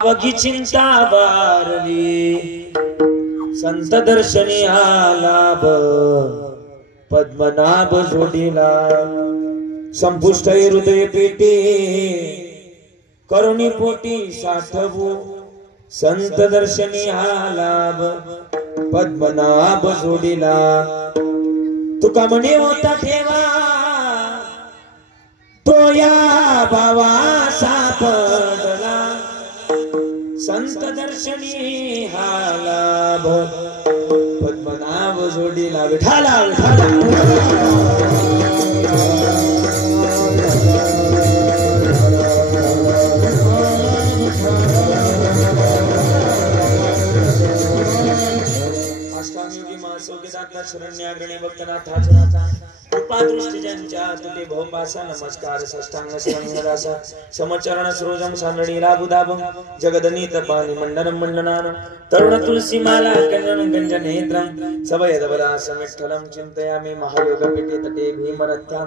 अवघी चिंता वारली संत दर्शनी आलाभ पद्मनाभ जोडीला संपुष्ट हृदय पेटी करुणी पोटी साठवू संत दर्शनी आलाभ पद्मनाभ जोडीला तुका म्हणे होता ठेवा तो या भावा सापडला संत दर्शनी हा लाभ पद्मनाभ जोडीला विठाला अष्टांगी मासोगिदाता शरण्याग्रणी भक्तनाथाचा कृपा दृष्टी ज्यांच्या तुटे भवपासा नमस्कार षष्टांग शरण्यदासा समचरण सरोजम सांडणीला बुदाभं जगदनीत पाणी मंडनं मंडनानं तरुण तुलसी माला कञ्जनं गञ्जनेत्रं सवयदवदास विठ्ठलं चिन्तयामि महायोगपीठे तटे भीमरथ्यां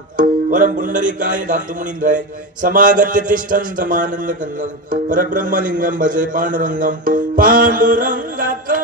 वरं पुण्डरीकाय धातुमुनीन्द्राय समागत्य तिष्ठन्तमानन्दकन्दं परब्रह्मलिङ्गं भजे पाण्डुरङ्गं पाण्डुरङ्गकरो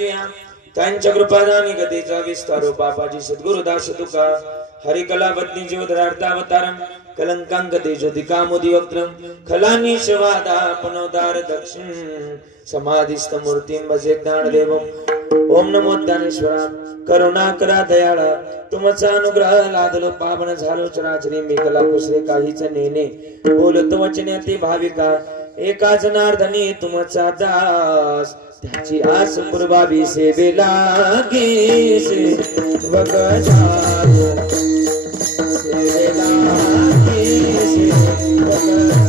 माझ्या त्यांच्या कृपादानी गतीचा विस्तारो पापाची सद्गुरुदास तुका हरिकला पत्नी जीवधरार्थावतारम कलंकांक तेजोति कामोदी वक्त्रम खलानी शवादा पनोदार दक्षिण समाधिस्थ मूर्तिं भजे ज्ञानदेवम ओम नमो ज्ञानेश्वरा करुणाकरा दयाळा तुमचा अनुग्रह लादलो पावन झालो चराचरी मी कला कुसरे काहीच नेने बोलत वचने ते भाविका एका जनार्दनी तुमचा दास त्याची आस पूर्वावी सेवे लागे से वगजारो सेवे लागे से वगजारो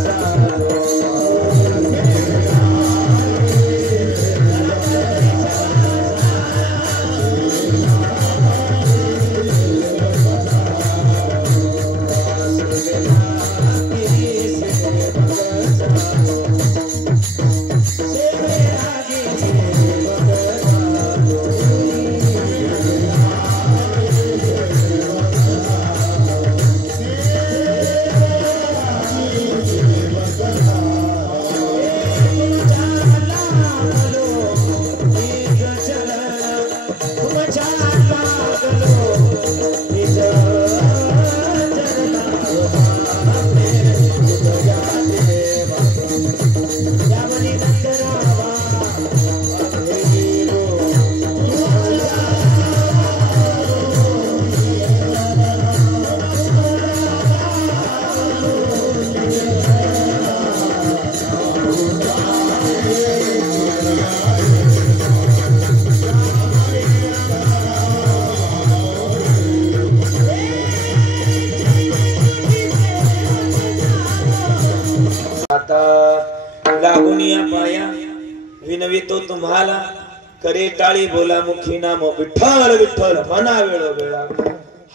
विनवितो तुम्हाला करे टाळी बोला मुखी नाम विठ्ठल विठ्ठल म्हणा वेळ वेळा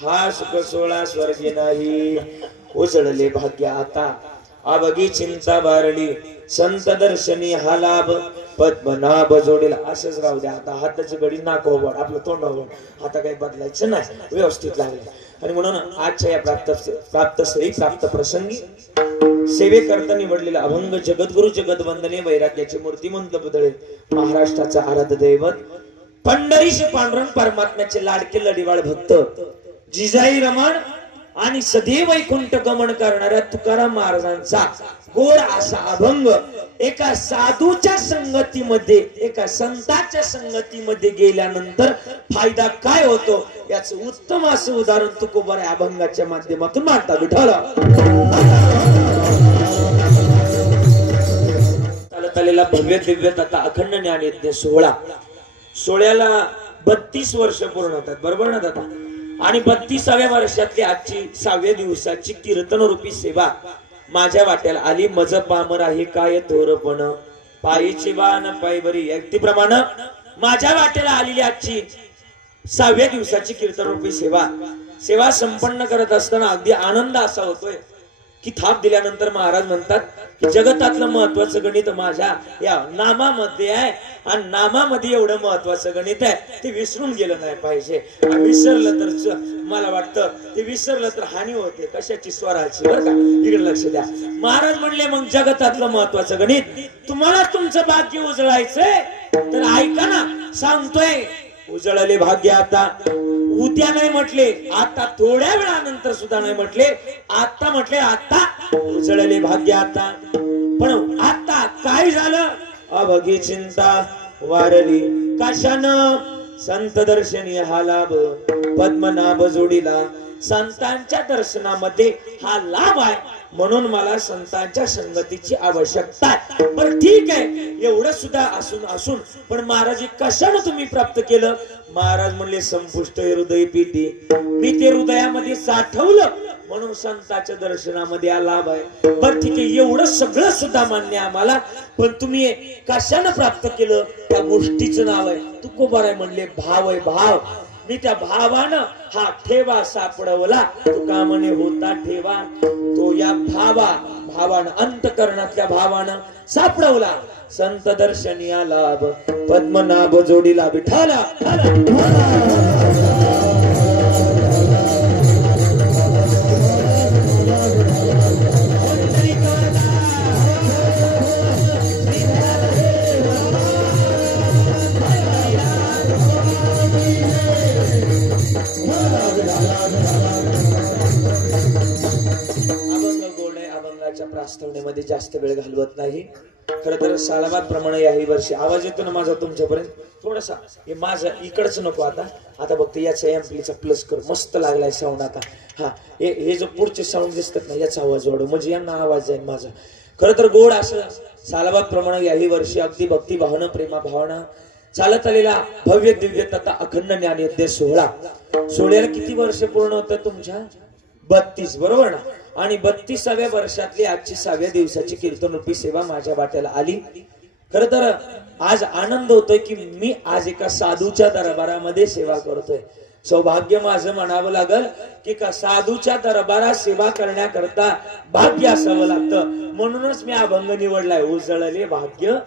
हा सुख सोळा स्वर्गी नाही उजळले भाग्य आता अबगी चिंता बारली संत दर्शनी हा लाभ पद्मनाभ जोडीला असंच राहू द्या आता हाताची गडी नाकोवड आपलं तोंडावड आता काही बदलायचं नाही व्यवस्थित लागले आणि म्हणून आजच्या या प्राप्त प्रसंगी सेवे करता निवडलेला अभंग जगद्गुरु जगदवंदने वैराग्याची मूर्तिमंत बदळे महाराष्ट्राचा आराध्य दैवत पंढरीश पांडुरंग परमात्म्याचे लाडके लढीवाळ भक्त जिजाई रमण आणि सदैव वैकुंठ गमन करणाऱ्या तुकाराम महाराजांचा गोड असा अभंग एका साधूच्या संगतीमध्ये एका संताच्या संगतीमध्ये गेल्यानंतर फायदा काय होतो याचं उत्तम असं उदाहरण तुकोबार अभंगाच्या माध्यमातून मांडता विठ्ठल भव्य दिव्य तथा अखंड ज्ञान यज्ञ सोहळ्याला 32 वर्ष पूर्ण होतात बरोबर ना दादा आणि 32व्या वर्षातली आजची 6व्या दिवसाची कीर्तन रूपी सेवा माझ्या वाट्याला आली मज पामर आहे काय थोरपण पायीची वान पायबरी अगदीप्रमाणे माझ्या वाट्याला आलेली आजची 6व्या दिवसाची कीर्तन रूपी सेवा संपन्न करत असताना अगदी आनंद असा होतोय की थाप दिल्यानंतर महाराज म्हणतात की जगतातलं महत्वाचं गणित माझ्या या नामामध्ये आहे आणि नामामध्ये एवढं महत्वाचं गणित आहे ते विसरून गेलं नाही पाहिजे आणि विसरलं तर मला वाटतं ते विसरलं तर हानी होते कशाची स्वराची बरं का इकडे लक्ष द्या महाराज म्हणले मग जगतातलं महत्वाचं गणित तुम्हाला तुमचं भाग्य उजळायचंय तर ऐका ना सांगतोय उजळले भाग्य आता उद्या नाही म्हटले आता थोड्या वेळानंतर सुद्धा नाही म्हटले आता म्हटले आता उजळले भाग्य आता पण आता काय झालं अभगी चिंता वारली कशानं संत दर्शनी हा लाभ पद्मनाभ जोडीला संतांच्या दर्शनामध्ये हा लाभ आहे म्हणून मला संतांच्या संगतीची आवश्यकता आहे पण ठीक आहे एवढं सुद्धा असून पण महाराज कशाने तुम्ही प्राप्त केलं महाराज म्हणले संपुष्ट हृदय पीठी मी ते हृदयामध्ये साठवलं म्हणून संतांच्या दर्शनामध्ये हा लाभ आहे बरं ठीक आहे एवढं सगळं सुद्धा मान्य आम्हाला पण तुम्ही कशाने प्राप्त केलं त्या गोष्टीचं नाव आहे तुकोबार आहे म्हणले भाव आहे भाव मी त्या भावानं हा ठेवा सापडवला तुका म्हणे होता ठेवा तो या भावानं अंतकरणातल्या भावानं सापडवला संत दर्शनी लाभ पद्मनाभ जोडीला विठाला मृदुंगाच्या प्रास्तावनेमध्ये जास्त वेळ घालवत नाही. खर तर सालाबाद प्रमाणे याही वर्षी आवाज येतो ना माझा तुमच्यापर्यंत थोडासा, हे माझा इकडच नको आता बघते याचा एम्प्लीचा प्लस कर, मस्त लागलाय साऊंड आता. हा हे जो पुढचे साऊंड दिसतात ना याचा आवाज वाढव म्हणजे यांना आवाज जाईल माझा. खर तर गोड असं सालाबाद प्रमाणे याही वर्षी अगदी भक्ती भावना प्रेमा भावना चालत आलेला भव्य दिव्य तथा अखंड ज्ञान यज्ञ सोहळा. सोहळ्याला किती वर्ष पूर्ण होतं तुमच्या? 32, बरोबर ना. आणि 32व्या वर्षातली आजची 6व्या दिवसाची कीर्तनरूपी सेवा माझ्या वाट्याला आली. खर तर आज आनंद होतोय की मी आज एका साधूच्या दरबारामध्ये सेवा करतोय. सौभाग्य माझं म्हणावं लागल की का साधूच्या दरबारात सेवा करण्याकरता भाग्य असावं लागतं. म्हणूनच मी अभंग निवडलाय, उजळले भाग्य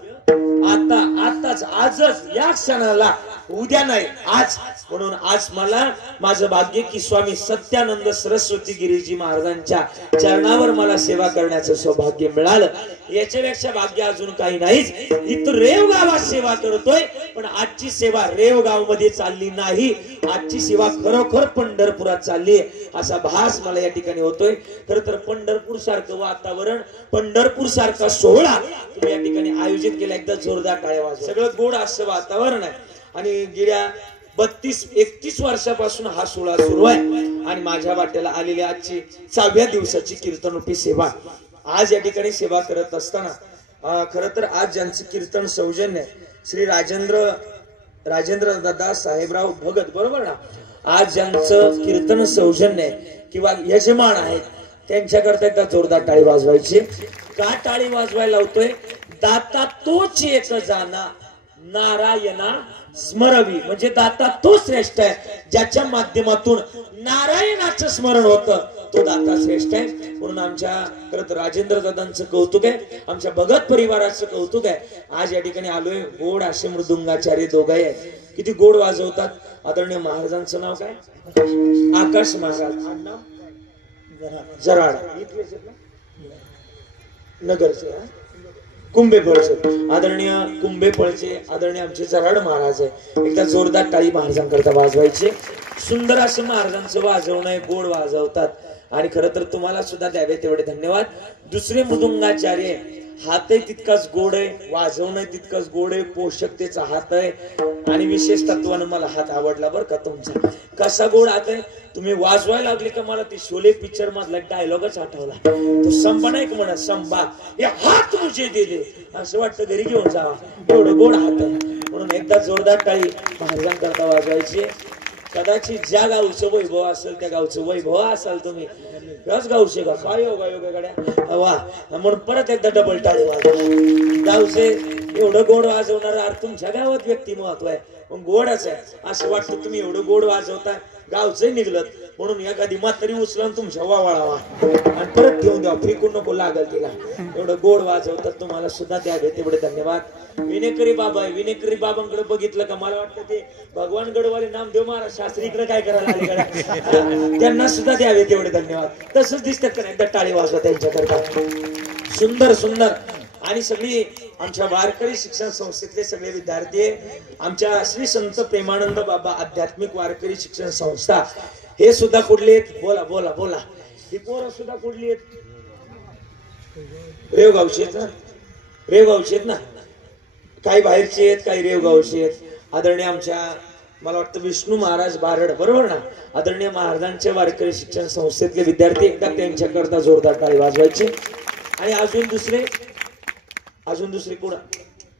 आताच आजच या क्षणाला, उद्या नाही आज. म्हणून आज मला माझं भाग्य की स्वामी सत्यानंद सरस्वती गिरीजी महाराजांच्या चरणावर मला सेवा करण्याचं सौभाग्य मिळालं. याच्यापेक्षा भाग्य अजून काही नाहीच. इथं रेव गावात सेवा करतोय, पण आजची सेवा रेव गाव मध्ये चालली नाही, आजची सेवा खरोखर पंढरपुरात चालली असा भास मला या ठिकाणी होतोय. खर तर पंढरपूर सारखं वातावरण, पंढरपूर सारखा सोहळा तुम्ही या ठिकाणी आयोजित केला. एकदा जोरदार टाळ्या वाजवा. सगळं गोड असं वातावरण आहे. आणि गेल्या 32-31 वर्षापासून हा सोहळा सुरू आहे. आणि माझ्या वाट्याला आलेली आजची 6व्या दिवसाची कीर्तनरूपी सेवा. आज या ठिकाणी सेवा करत असताना खर तर आज ज्यांचं कीर्तन सौजन्य श्री राजेंद्र दादा साहेबराव भगत, बरोबर ना. आज ज्यांचं कीर्तन सौजन्य किंवा यजमान आहेत त्यांच्याकरता एकदा जोरदार टाळी वाजवायची. का टाळी वाजवायला लावतोय? दाता तोच एक जाना नारायणा स्मरवी, म्हणजे दाता तो श्रेष्ठ आहे ज्याच्या माध्यमातून नारायणाचं स्मरण होतं, तो दाता श्रेष्ठ आहे. म्हणून आमच्या खरं राजेंद्र दादांचं कौतुक आहे, आमच्या भगत परिवाराचं कौतुक आहे. आज या ठिकाणी आलोय. गोड असे मृदुंगाचार्य दोघे आहेत, किती गोड वाजवतात. आदरणीय महाराजांचं नाव काय? आकाश महाराज, जराड नगरचे, कुंभेफळचे आदरणीय कुंभेफळचे आदरणीय आमचे जराड महाराज आहे. एकदा जोरदार टाळी महाराजांकरता वाजवायची. सुंदर असं महाराजांचं वाजवणं आहे, गोड वाजवतात. आणि खरं तर तुम्हाला सुद्धा द्यावे तेवढे धन्यवाद. दुसरे मृदुंगाचार्य हातही तितकाच गोड आहे, वाजवणं तितकाच गोड आहे, पोषकतेचा हात आहे. आणि विशेष तत्वानं मला हात आवडला बरं का तुमचा. कसा गोड हात आहे. तुम्ही वाजवायला लागले का मला ती शोले पिक्चर मधला डायलॉगच आठवला. तो संभा नाही का म्हणा, संभा हे हात मुझे दिले, असं वाटतं घरी घेऊन जावा, एवढं गोड हात आहे. म्हणून एकदा जोरदार टाळी महाराजांकरता वाजवायची. कदाचित ज्या गावचं वैभव असेल त्या गावचं वैभव असाल तुम्ही, त्याच गावचे का काय योगा गड्या वा. म्हणून परत एकदा डबल टाळी वाजवा. गावचे एवढं गोड वाजवणार अर्थ तुमच्या गावात व्यक्ती महत्व आहे, मग गोडच आहे. असं वाटतं तुम्ही एवढं गोड वाजवता गावचंही निघलं. म्हणून एखादी म्हातारी उचलून तुमच्या वावळावा आणि परत घेऊन द्या, फेकून नको लागल तिला. एवढं गोड वाजवतात, तुम्हाला सुद्धा द्यावे तेवढे धन्यवाद. विनेकरी बाबा आहे, विनेकरी बाबांकडे बघितलं का मला वाटतं ते भगवान गडवाले नामदेव महाराज शास्त्री इकडे काय करायला आले, त्यांना सुद्धा द्यावे तेवढे धन्यवाद. तसंच दिसतात का एकदा टाळी वाजवा त्यांच्याकरता. सुंदर सुंदर. आणि सगळी आमच्या वारकरी शिक्षण संस्थेतले सगळे विद्यार्थी, आमच्या श्री संत प्रेमानंद बाबा आध्यात्मिक वारकरी शिक्षण संस्था, हे सुद्धा कुठले आहेत? बोला बोला बोला. ही पोरं सुद्धा कुठली आहेत? रेवगावची आहेत ना, रेवगावची आहेत ना. काही बाहेरचे आहेत, काही रेवगावचे आहेत. आदरणीय आमच्या मला वाटतं विष्णू महाराज बारड, बरोबर ना. आदरणीय महाराजांच्या वारकरी शिक्षण संस्थेतले विद्यार्थी, एकदा त्यांच्याकरता जोरदार टाळी वाजवायची. आणि अजून दुसरे कोण?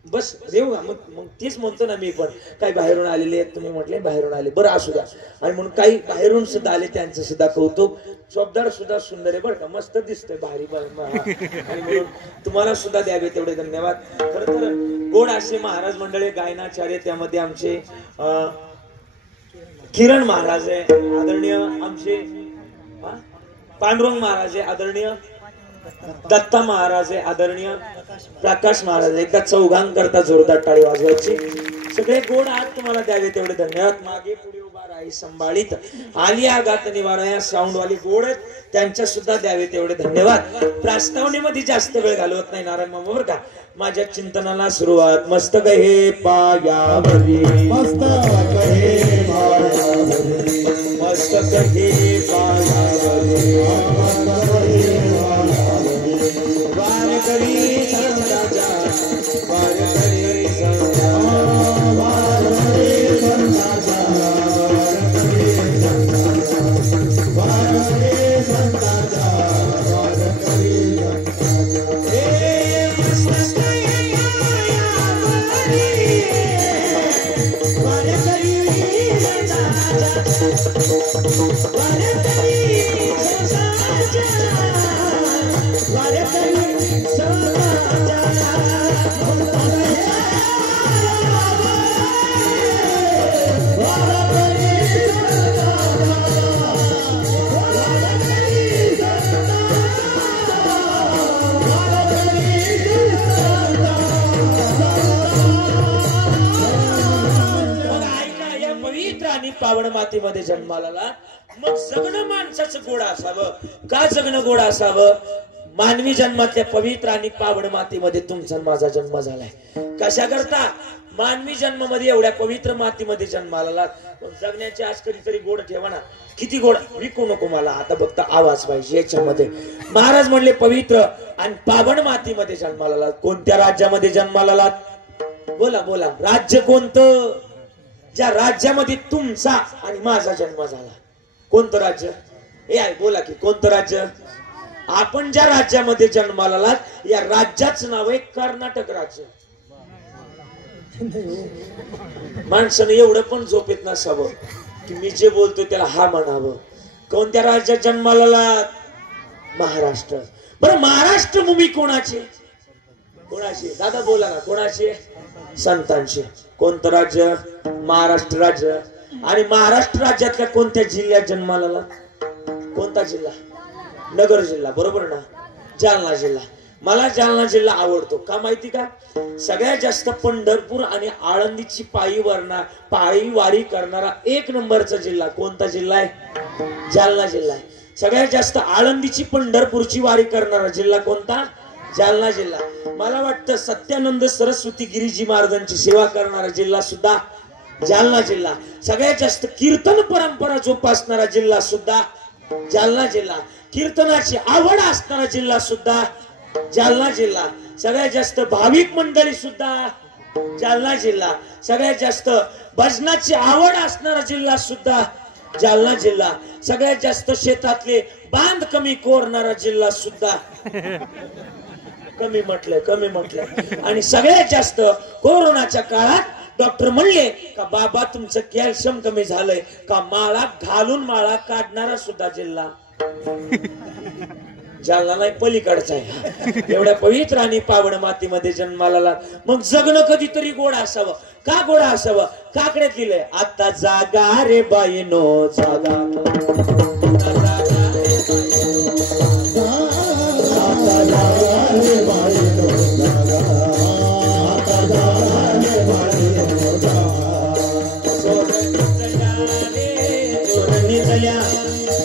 बस रेवगा. मग तेच म्हणतो ना मी पण, काही बाहेरून आलेले आहेत, तुम्ही म्हटले बाहेरून आले, बरं असू द्या. आणि म्हणून काही बाहेरून सुद्धा आले, त्यांचं सुद्धा कौतुक. शब्दार सुद्धा सुंदर आहे बरं का, मस्त दिसतंय भारी. आणि म्हणून तुम्हाला सुद्धा द्यावे तेवढे धन्यवाद. खरं तर गोड असे महाराज मंडळी, गायनाचार्य, त्यामध्ये आमचे किरण महाराज आहे, आदरणीय आमचे पांडुरंग महाराज आहे, आदरणीय दत्ता महाराज आहे, आदरणीय प्रकाश महाराज. एकदा चौघांकरता जोरदार टाळी वाजवायची. सगळे गोड हात तुम्हाला द्यावे तेवढे धन्यवाद. मागे पुढे उभा राही संभाळीत आली आगात निवारा, या साऊंड वाली गोड आहेत, त्यांच्या सुद्धा द्यावे तेवढे धन्यवाद. प्रास्तावनेमध्ये जास्त वेळ घालवत नाही नारायण मामा बरं का. माझ्या चिंतनाला सुरुवात. मस्तक हे पायावरी, मस्तक हे पायावरी, मस्तक हे पायावरी, पावन मातीमध्ये जन्माला आला मग जगणं माणसाचं गोड असावं का जगणं गोड असावं मानवी जन्मातल्या पवित्र आणि पावन मातीमध्ये तुमचा माझा जन्म झालाय कशा करता मानवी जन्मामध्ये एवढ्या पवित्र मातीमध्ये जन्माला आला जगण्याची आज कधीतरी गोड ठेवा ना किती गोड विकू नको मला आता फक्त आवाज पाहिजे याच्यामध्ये महाराज म्हणले पवित्र आणि पावन मातीमध्ये जन्माला आला कोणत्या राज्यामध्ये जन्माला आला बोला बोला राज्य कोणतं ज्या राज्यामध्ये तुमचा आणि माझा जन्म झाला कोणतं राज्य हे आहे बोला की कोणतं राज्य आपण ज्या राज्यामध्ये जन्माला आलात या राज्याचं नाव आहे कर्नाटक राज्य माणसाने एवढं पण झोपेत नसावं की मी जे बोलतोय त्याला हा म्हणावं कोणत्या राज्यात जन्माला आलात महाराष्ट्र बरं महाराष्ट्र भूमी कोणाची कोणाची दादा बोला ना कोणाची संतांची कोणतं राज्य महाराष्ट्र राज्य आणि महाराष्ट्र राज्यातल्या कोणत्या जिल्ह्यात जन्माला आला कोणता जिल्हा नगर जिल्हा बरोबर ना जालना जिल्हा मला जालना जिल्हा आवडतो का माहिती का सगळ्यात जास्त पंढरपूर आणि आळंदीची पायी वारी करणारा एक नंबरचा जिल्हा कोणता जिल्हा आहे जालना जिल्हा आहे सगळ्यात जास्त आळंदीची पंढरपूरची वारी करणारा जिल्हा कोणता जालना जिल्हा मला वाटतं सत्यानंद सरस्वती गिरीजी महाराजांची सेवा करणारा जिल्हा सुद्धा जालना जिल्हा सगळ्यात जास्त कीर्तन परंपरा जोपासणारा जिल्हा सुद्धा जालना जिल्हा कीर्तनाची आवड असणारा जिल्हा सुद्धा जालना जिल्हा सगळ्यात जास्त भाविक मंडळी सुद्धा जालना जिल्हा सगळ्यात जास्त भजनाची आवड असणारा जिल्हा सुद्धा जालना जिल्हा सगळ्यात जास्त शेतातले बांध कमी कोरणारा जिल्हा सुद्धा कमी म्हटलंय आणि सगळ्यात जास्त कोरोनाच्या काळात डॉक्टर म्हणले का बाबा तुमचं कॅल्शियम कमी झालंय का माळा घालून माळा काढणारा सुद्धा जिल्हा जालना नाही पलीकडचा आहे एवढ्या पवित्र आणि पावन मातीमध्ये जन्माला आला मग जगणं कधीतरी गोड असावं का गोड असावं काकड्यात लिहिलंय आता जागा रे बाईनो जागा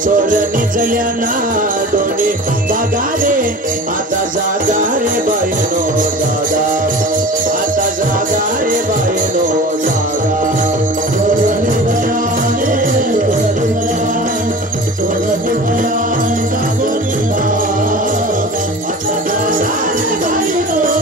चोरणी जल्या ना दोन्ही बागा रे आता जागा रे बाईनो जागा आता जागा रे बाईनो जागा चोरणी जल्या चोरणी आता जागा रे बाईनो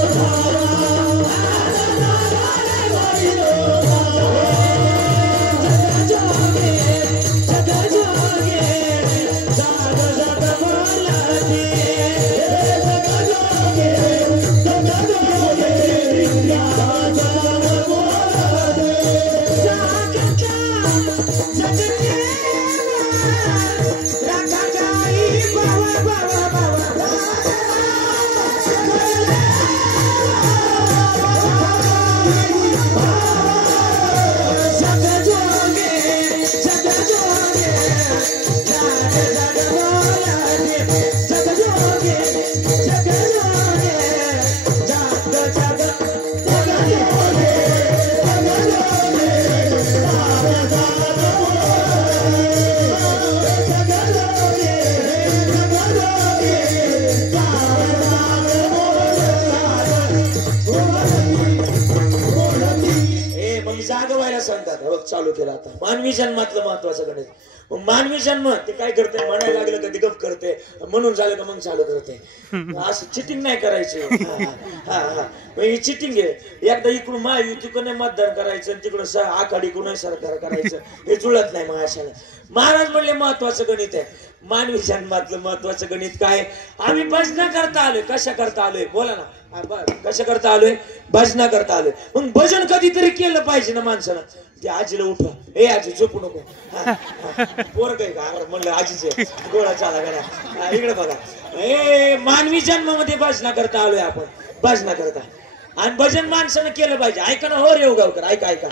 चालू केला आता मानवी जन्मातलं महत्वाचं गणित मानवी जन्म ते काय करते म्हणायला लागलं कधी गप करते म्हणून झालं का मग चालू करते असं चिटिंग नाही करायची ही चिटिंग आहे एकदा इकडून महायुतीकडून मतदान करायचं तिकडून आखाडीकडून सरकार करायचं हे जुळत नाही मग अशाला महाराज म्हणले महत्वाचं गणित आहे मानवी जन्मातलं महत्वाचं गणित काय आम्ही भजना करता आलोय कशा करता आलोय बोला ना कशा करता आलोय? भजना करता आलोय. मग भजन कधीतरी केलं पाहिजे ना माणसानं. ते आजीला उठवा, ए आजी झोपू नको. पोर काय का म्हणलं आजीचे डोळा चाला गेला. इकडे बघा, ए मानवी जन्मामध्ये भजना करता आलोय आपण, भजना करता. आणि भजन माणसानं केलं पाहिजे. ऐका ना हो रेवगावकर, ऐका ऐका,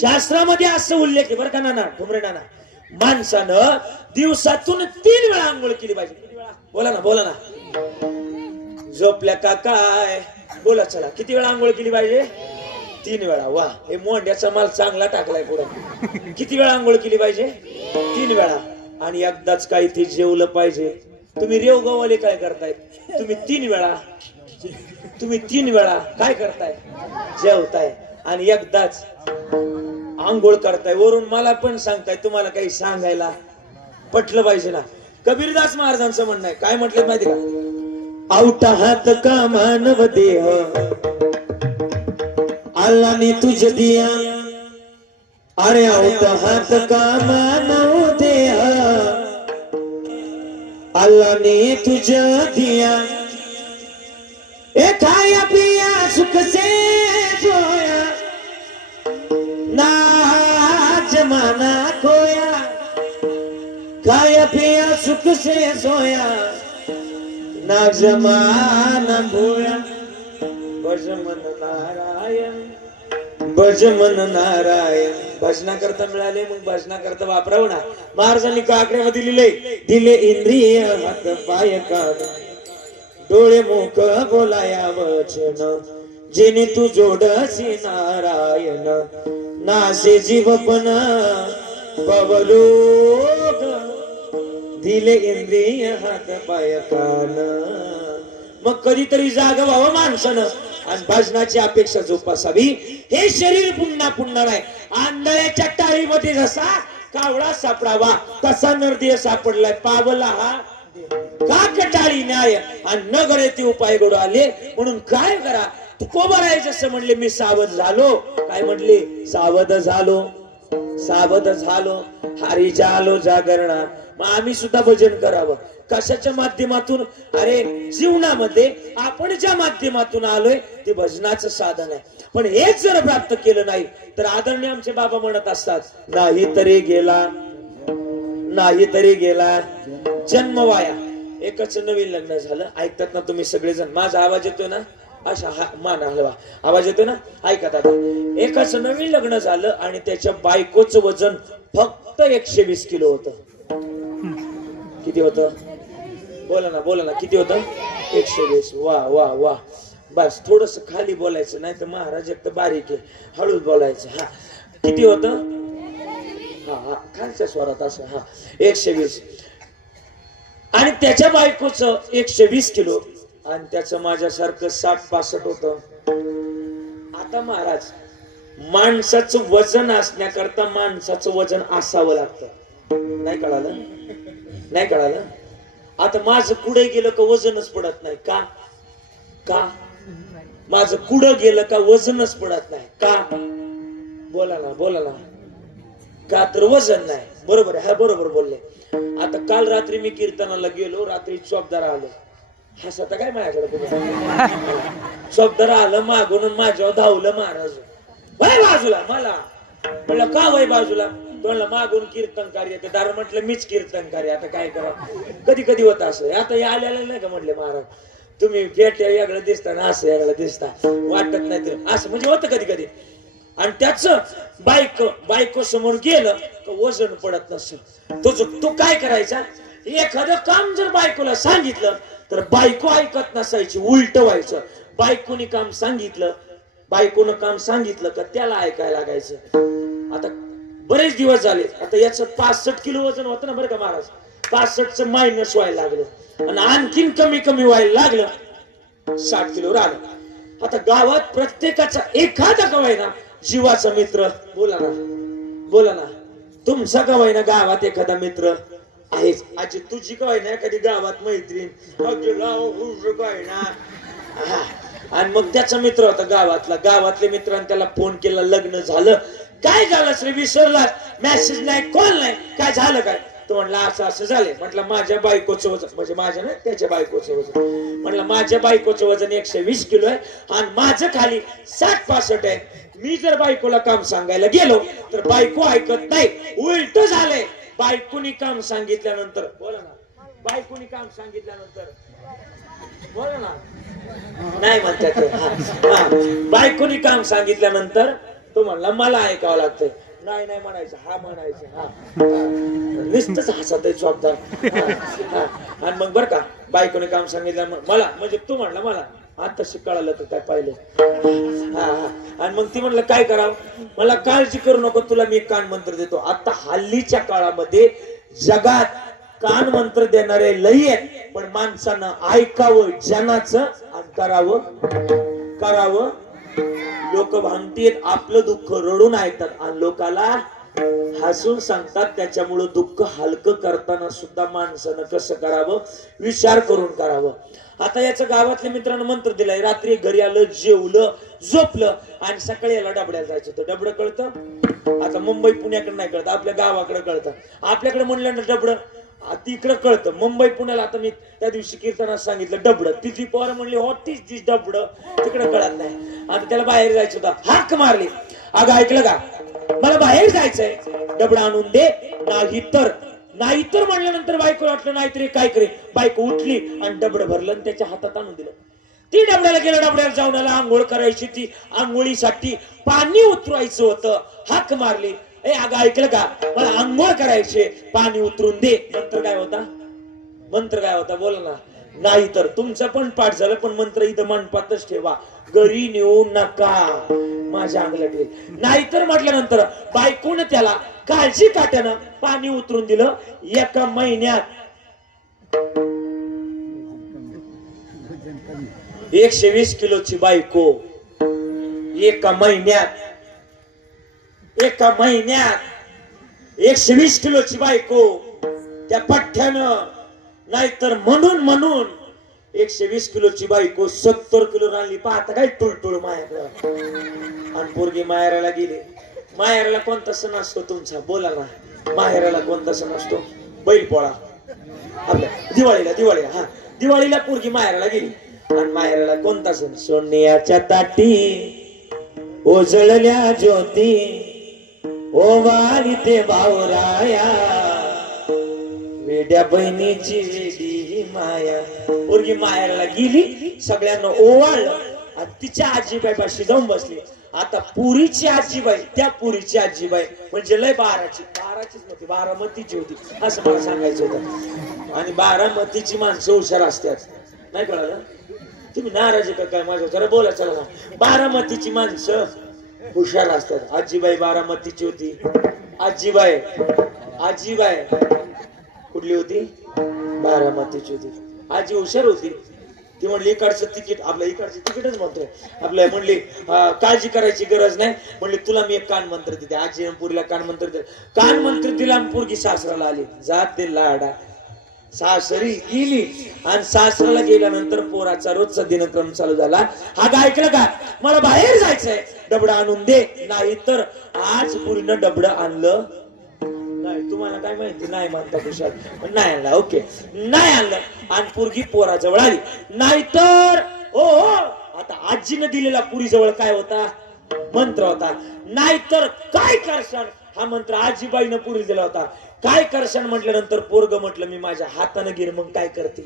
शास्त्रामध्ये असं उल्लेख आहे बरं का नाना, ठुमरे नाना, माणसानं दिवसातून 3 वेळा आंघोळ केली पाहिजे. किती वेळा? बोला ना बोला ना. झोपल्या का काय? बोला चला, किती वेळा आंघोळ केली पाहिजे? 3 वेळा. वा, हे मोंड्याचा माल चांगला टाकलाय पुढं. किती वेळा आंघोळ केली पाहिजे? 3 वेळा. आणि एकदाच काही ते जेवलं पाहिजे. तुम्ही रेवगाववाले काय करताय? तुम्ही 3 वेळा काय करताय? जेवताय आणि एकदाच आंघोळ करताय. वरून मला पण सांगताय. तुम्हाला काही सांगायला पटलं पाहिजे ना. कबीरदास महाराजांचं म्हणणं आहे. काय म्हटलं माहिती का? आवटा हात का मानव देह, अल्लाने तुझ दिया. अरे आवटा हात का मानव देह, अल्लाने तुझ दिया. ए खाया पिया सुख से सोया, ना जमाना खोया. खाया पिया सुख से सोया, ना जमाना भोया. भजमन नारायण, भजमन नारायण. भजना करता मिळाले, मग भजना करता वापरावं ना. महाराजांनी काकड्यामध्ये लिहिले, दिले इंद्रिय हात पाय कान, डोळे मुख बोलाया वचन, जेणे तू जोडसी नारायण. नासे जीवपण पवलोक, दिले इंद्रिय हात पाय कान. मग कधीतरी जाग व्हावं माणसानं आणि भजनाची अपेक्षा जोपासावी. हे शरीर पुन्हा पुन्हा नाही. आंधळ्याच्या टाळीमध्ये जसा कावळा सापडावा तसा नरदेह सापडलाय. पावला हा का कटाळी न्याय आणि न गळे ते उपाय घडू आले. म्हणून काय करा, कोबरायचं जसं म्हणले मी सावध झालो. काय म्हणले? सावध झालो, सावध झालो. हरीच्या आलो जागरणा. मग आम्ही सुद्धा भजन करावं. कशाच्या माध्यमातून? अरे जीवनामध्ये आपण ज्या माध्यमातून आलोय ते भजनाचं साधन आहे. पण हेच जर प्राप्त केलं नाही तर आदरणीय आमचे बाबा म्हणत असतात, नाही तरी गेला, नाही तरी गेला जन्म वाया. एकच नवीन लग्न झालं, ऐकतात ना तुम्ही सगळेजण? माझा आवाज येतोय ना? अशा मान हलवा. आवाज येतोय ना? ऐका दादा. एकच नवीन लग्न झालं आणि त्याच्या बायकोचं वजन फक्त 120 किलो होतं. किती होतं? बोला ना बोला ना, किती होतं? 120. वा वा वा. बस थोडस खाली बोलायचं, नाही तर महाराज एक तर बारीक आहे, हळूच बोलायचं. हा, किती होतं? हा हा, खालच्या स्वरात असं. हा, 120. आणि त्याच्या बायकोचं 120 किलो आणि त्याचं माझ्यासारखं 60-65 होतं. आता महाराज, माणसाचं वजन असण्याकरता माणसाचं वजन असावं लागतं. नाही कळालं? नाही कळालं? आता माझं कुठे गेलं का वजनच पडत नाही. का? का? माझं कुठं गेलं का वजनच पडत नाही. का? बोला ना बोला ना. का? तर वजन नाही. बरोबर आहे. हा, बरोबर बोलले. आता काल रात्री मी कीर्तनाला गेलो, रात्री चौकदार आलो. हसता काय माझ्याकडे? चौकदार आलं मागून, माझ्यावर धावलं महाराज. वय बाजूला. मला म्हणलं का वय बाजूला? म्हणलं मागून कीर्तनकारी येते. दार म्हटलं मीच कीर्तनकारी. आता काय करा? कधी कधी होत असं. आता हे आलेलं नाही का म्हटले महाराज, तुम्ही भेट वेगळं दिसता ना असं वेगळं दिसता, वाटत नाही तर असं, म्हणजे होतं कधी कधी. आणि त्याच बायको समोर गेलं तर वजन पडत नसेल तो काय करायचा? एखादं काम जर बायकोला सांगितलं तर बायको ऐकत नसायची, उलट व्हायचं. बायकोनी काम सांगितलं, बायकोनं काम सांगितलं का त्याला ऐकायला लागायचं. आता बरेच दिवस झाले. आता याचं 65 किलो वजन होतं ना बरं का महाराज. 65चं मायनस व्हायला लागलं आणि आणखीन कमी कमी व्हायला लागलं. 60 किलो राहिलं. आता गावात प्रत्येकाचा एखादा कवाय ना जीवाचा मित्र. बोला ना बोला ना. तुमचा कवाय ना गावात एखादा मित्र आहे. आजी तुझी कवाय ना एखादी गावात मैत्रीण ना. आणि मग त्याचा मित्र होता गावातले मित्रांनी त्याला फोन केला, लग्न झालं. काय झालं श्री? विसरला, मेसेज नाही, कॉल नाही, काय झालं काय? तो म्हणला असं असं झालंय. म्हटलं माझ्या बायकोचं वजन, म्हणजे माझ्या ना त्याच्या बायकोचं वजन, म्हटलं माझ्या बायकोचं वजन 120 किलो आहे आणि माझं खाली 60-65 आहे. मी जर बायकोला काम सांगायला गेलो तर बायको ऐकत नाही. उलट झालंय, बायकोनी काम सांगितल्यानंतर, बोला ना, बायकोनी काम सांगितल्यानंतर, बोला ना, नाही म्हणतात. बायकोनी काम सांगितल्यानंतर तो म्हणला मला ऐकावं लागतंय. नाही नाही म्हणायचं, हा म्हणायचं, हा नुसतंच हसत आहे चौकदार. आणि मग बरं का बायकोने काम सांगितलं मला, म्हणजे तू म्हणला मला आता कळालं तर काय पाहिलं. आणि मग ती म्हणलं काय करावं. मला काळजी करू नको, तुला मी कान मंत्र देतो. आता हल्लीच्या काळामध्ये जगात कान मंत्र देणारे लई आहेत, पण माणसानं ऐकावं जनाचं आणि करावं. लोक भांगतीत आपलं दुःख रडून ऐकतात आणि लोकाला हसून सांगतात. त्याच्यामुळे दुःख हलकं करताना सुद्धा माणसानं कसं करावं, विचार करून करावं. आता याचं गावातल्या मित्रांनो मंत्र दिलाय. रात्री घरी आलं, जेवलं, झोपलं आणि सकाळी याला डबड्याला जायचं होतं. डबडं कळतं. आता मुंबई पुण्याकडे नाही कळत, आपल्या गावाकडे कळतं. आपल्याकडे म्हणलं डबडं तिकडं कळतं. मुंबई पुण्याला आता मी त्या दिवशी कीर्तनात सांगितलं डबडं. तिथली पोरं म्हणली हो तीच डबडं, तिकडं कळत नाही. आता त्याला बाहेर जायचं होतं, हाक मारली. अगं ऐकलं का, मला बाहेर जायचंय, डबडं आणून दे. नाहीतर म्हणल्यानंतर बायकोला वाटलं नाहीतरी काय करे. बायको उठली आणि डबडं भरलं आणि त्याच्या हातात आणून दिलं. ती डबड्याला गेलं, डबड्याला जाऊन आला, आंघोळ करायची. ती आंघोळीसाठी पाणी उतरवायचं होतं, हाक मारली. अगं ऐकलं का, मला आंघोळ करायचे, पाणी उतरून दे. मंत्र काय होता बोला ना. नाही तर तुमचं पण पाठ झालं, पण मंत्र इथं मंडपातच ठेवा, घरी नेऊ नका. माझ्या अंगलट होईल. नाहीतर म्हटल्यानंतर बायकोनं त्याला काळजी काट्यानं पाणी उतरून दिलं. एका महिन्यात 120 किलोची बायको, एका महिन्यात 120 किलोची बायको त्या पठ्ठ्यानं. नाहीतर म्हणून 120 किलोची बायको 70 किलो आणली. पाहता काय टुळटुळ मायाला. आणि पोरगी माहेराला गेली. माहेराला कोणता सण असतो तुमचा बोला ना. माहेराला कोणता सण असतो, बैलपोळा. आपल्या दिवाळीला पोरगी माहेराला गेली. आणि माहेराला कोणता सण, सोन्याच्या ताटी ओजळल्या ज्योती ओवाळी ते बावराया, वेड्या बहिणीची वेडी माया. पोरगी माहेराला गेली, सगळ्यांना ओवाळलं आणि तिच्या आजीबाईपाशी जाऊन बसली. आता पुरीची आजीबाई, त्या पुरीची आजीबाई म्हणजे लय बाराचीच नव्हती, बारामतीची होती असं मला सांगायचं होतं. आणि बारामतीची माणसं हुशार असतात, नाही कळालं. तुम्ही नाराज का काय माझ्या, जरा बोला चला ना. बारामतीची माणसं हुशार असतात. आजीबाई बारामतीची होती. आजीबाई कुठली होती, बारामतीची होती. आजी हुशार होती. ती म्हणली इकडचं तिकीट, आपल्या इकडचं तिकीटच म्हणतोय आपल्या, म्हणली काळजी करायची गरज नाही. म्हणली तुला मी एक कान मंत्र देते. आजी पुरीला कान मंत्र दिला. कान मंत्र दिला आणि पोरगी सासराला आली. जाते लाडा. सासरी गेली आणि सासराला गेल्यानंतर पोराचा रोजचा दिनक्रम चालू झाला. हा ऐकलं का, मला बाहेर जायचंय, डबडं आणून दे. नाही तर आज पुरीनं डबडं आणलं नाही. तुम्हाला काय माहिती नाही म्हणता खुशाल, पण नाही आणला. ओके, नाही आणलं आणि पोरगी पोराजवळ आली. नाहीतर ओ आता आजीनं दिलेला पुरी जवळ काय होता, मंत्र होता. नाहीतर काय करशान, हा मंत्र आजीबाईनं पुरी दिला होता. काय करशान म्हटल्यानंतर पोरग म्हटलं मी माझ्या हाताने गेले. मग काय करते,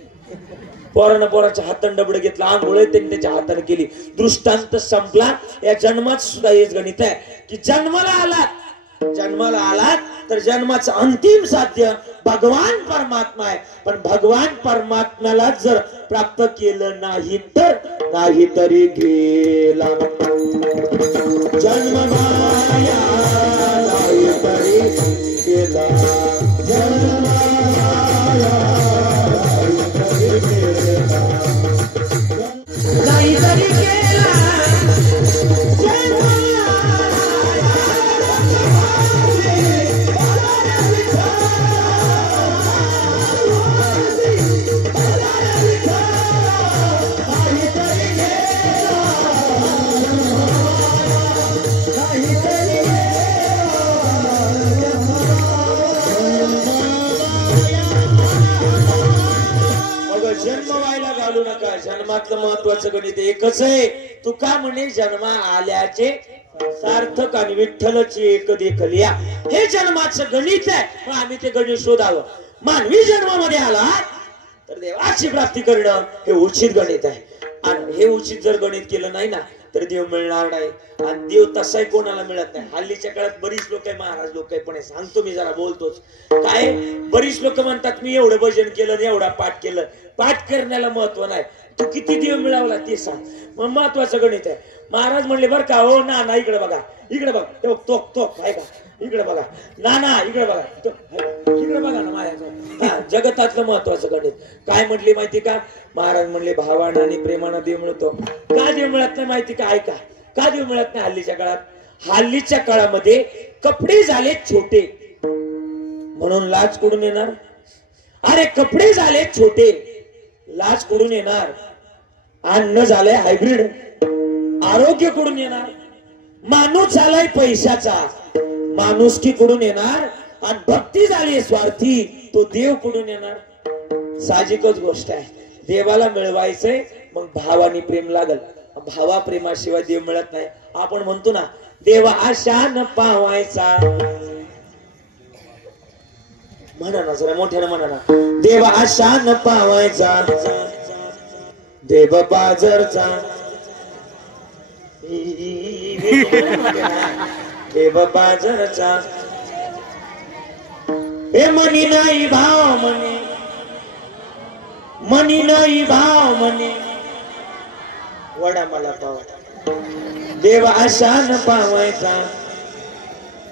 पोराच्या हाताने डबडं घेतलं, आंघोळ त्यांनी त्याच्या हाताने केली. दृष्टांत संपला. या जन्मात सुद्धा हेच गणित आहे की जन्माला आलात तर जन्माचं अंतिम साध्य भगवान परमात्मा आहे. पण भगवान परमात्म्याला जर प्राप्त केलं नाही तर नाही तरी गेला जन्म माया, नाही तरी गेला जन्म माया, नाही तरी गेला जन्म व्हायला घालू नका. जन्मातलं महत्वाचं गणित एकच आहे. तुका म्हणे जन्मा आल्याचे सार्थक आणि विठ्ठलची एक देखल या. हे जन्माचं गणित आहे. मग आम्ही ते गणित शोधावं. मानवी जन्मामध्ये आला तर देवाची प्राप्ती करणं हे उचित गणित आहे. आणि हे उचित जर गणित केलं नाही ना तर देव मिळणार नाही. आणि देव तसाही कोणाला मिळत नाही. हल्लीच्या काळात बरीच लोक आहे, महाराज लोक आहे, पण सांगतो मी जरा बोलतोच काय. बरीच लोक म्हणतात मी एवढं भजन केलं एवढा पाठ केलं. पाठ करण्याला महत्व नाही, तू किती देव मिळवला ते सांग. मग महत्वाचं गणित आहे. महाराज म्हणले बर का, हो ना इकडे बघा, इकडे बघा, तो आहे का, इकडे बघा ना इकडे बघा, इकडे बघा ना माझ्या. जगतातलं महत्वाचं गणित काय म्हटले माहिती का. महाराज म्हणले भावानं आणि प्रेमानं देव मिळतो. का देव मिळत नाही माहिती का. ऐका, का देव मिळत नाही हल्लीच्या काळात. हल्लीच्या काळामध्ये कपडे झाले छोटे म्हणून लाज कुठून येणार. अरे कपडे झाले छोटे, लाज कुठून येणार. अन्न झालंय हायब्रिड, आरोग्य कुठून येणार. माणूस झालाय पैशाचा, माणुसकी कुठून येणार. आणि भक्ती झाली स्वार्थी, तो देव कुठून येणार. साहजिकच गोष्ट आहे. देवाला मिळवायचंय मग भावानी प्रेम लागल. भावा प्रेमाशिवाय देव मिळत नाही. आपण म्हणतो ना देवा आशान पावायचा, म्हणा ना जरा मोठ्यानं म्हणा ना. देवा आशान पावायचा, देव बाजारचा, देव बाजारचा. हे मनी नाही भाव म्हणे, मनी नाही भाव म्हणे, वडा मला पाव. देव आशान पावायचा,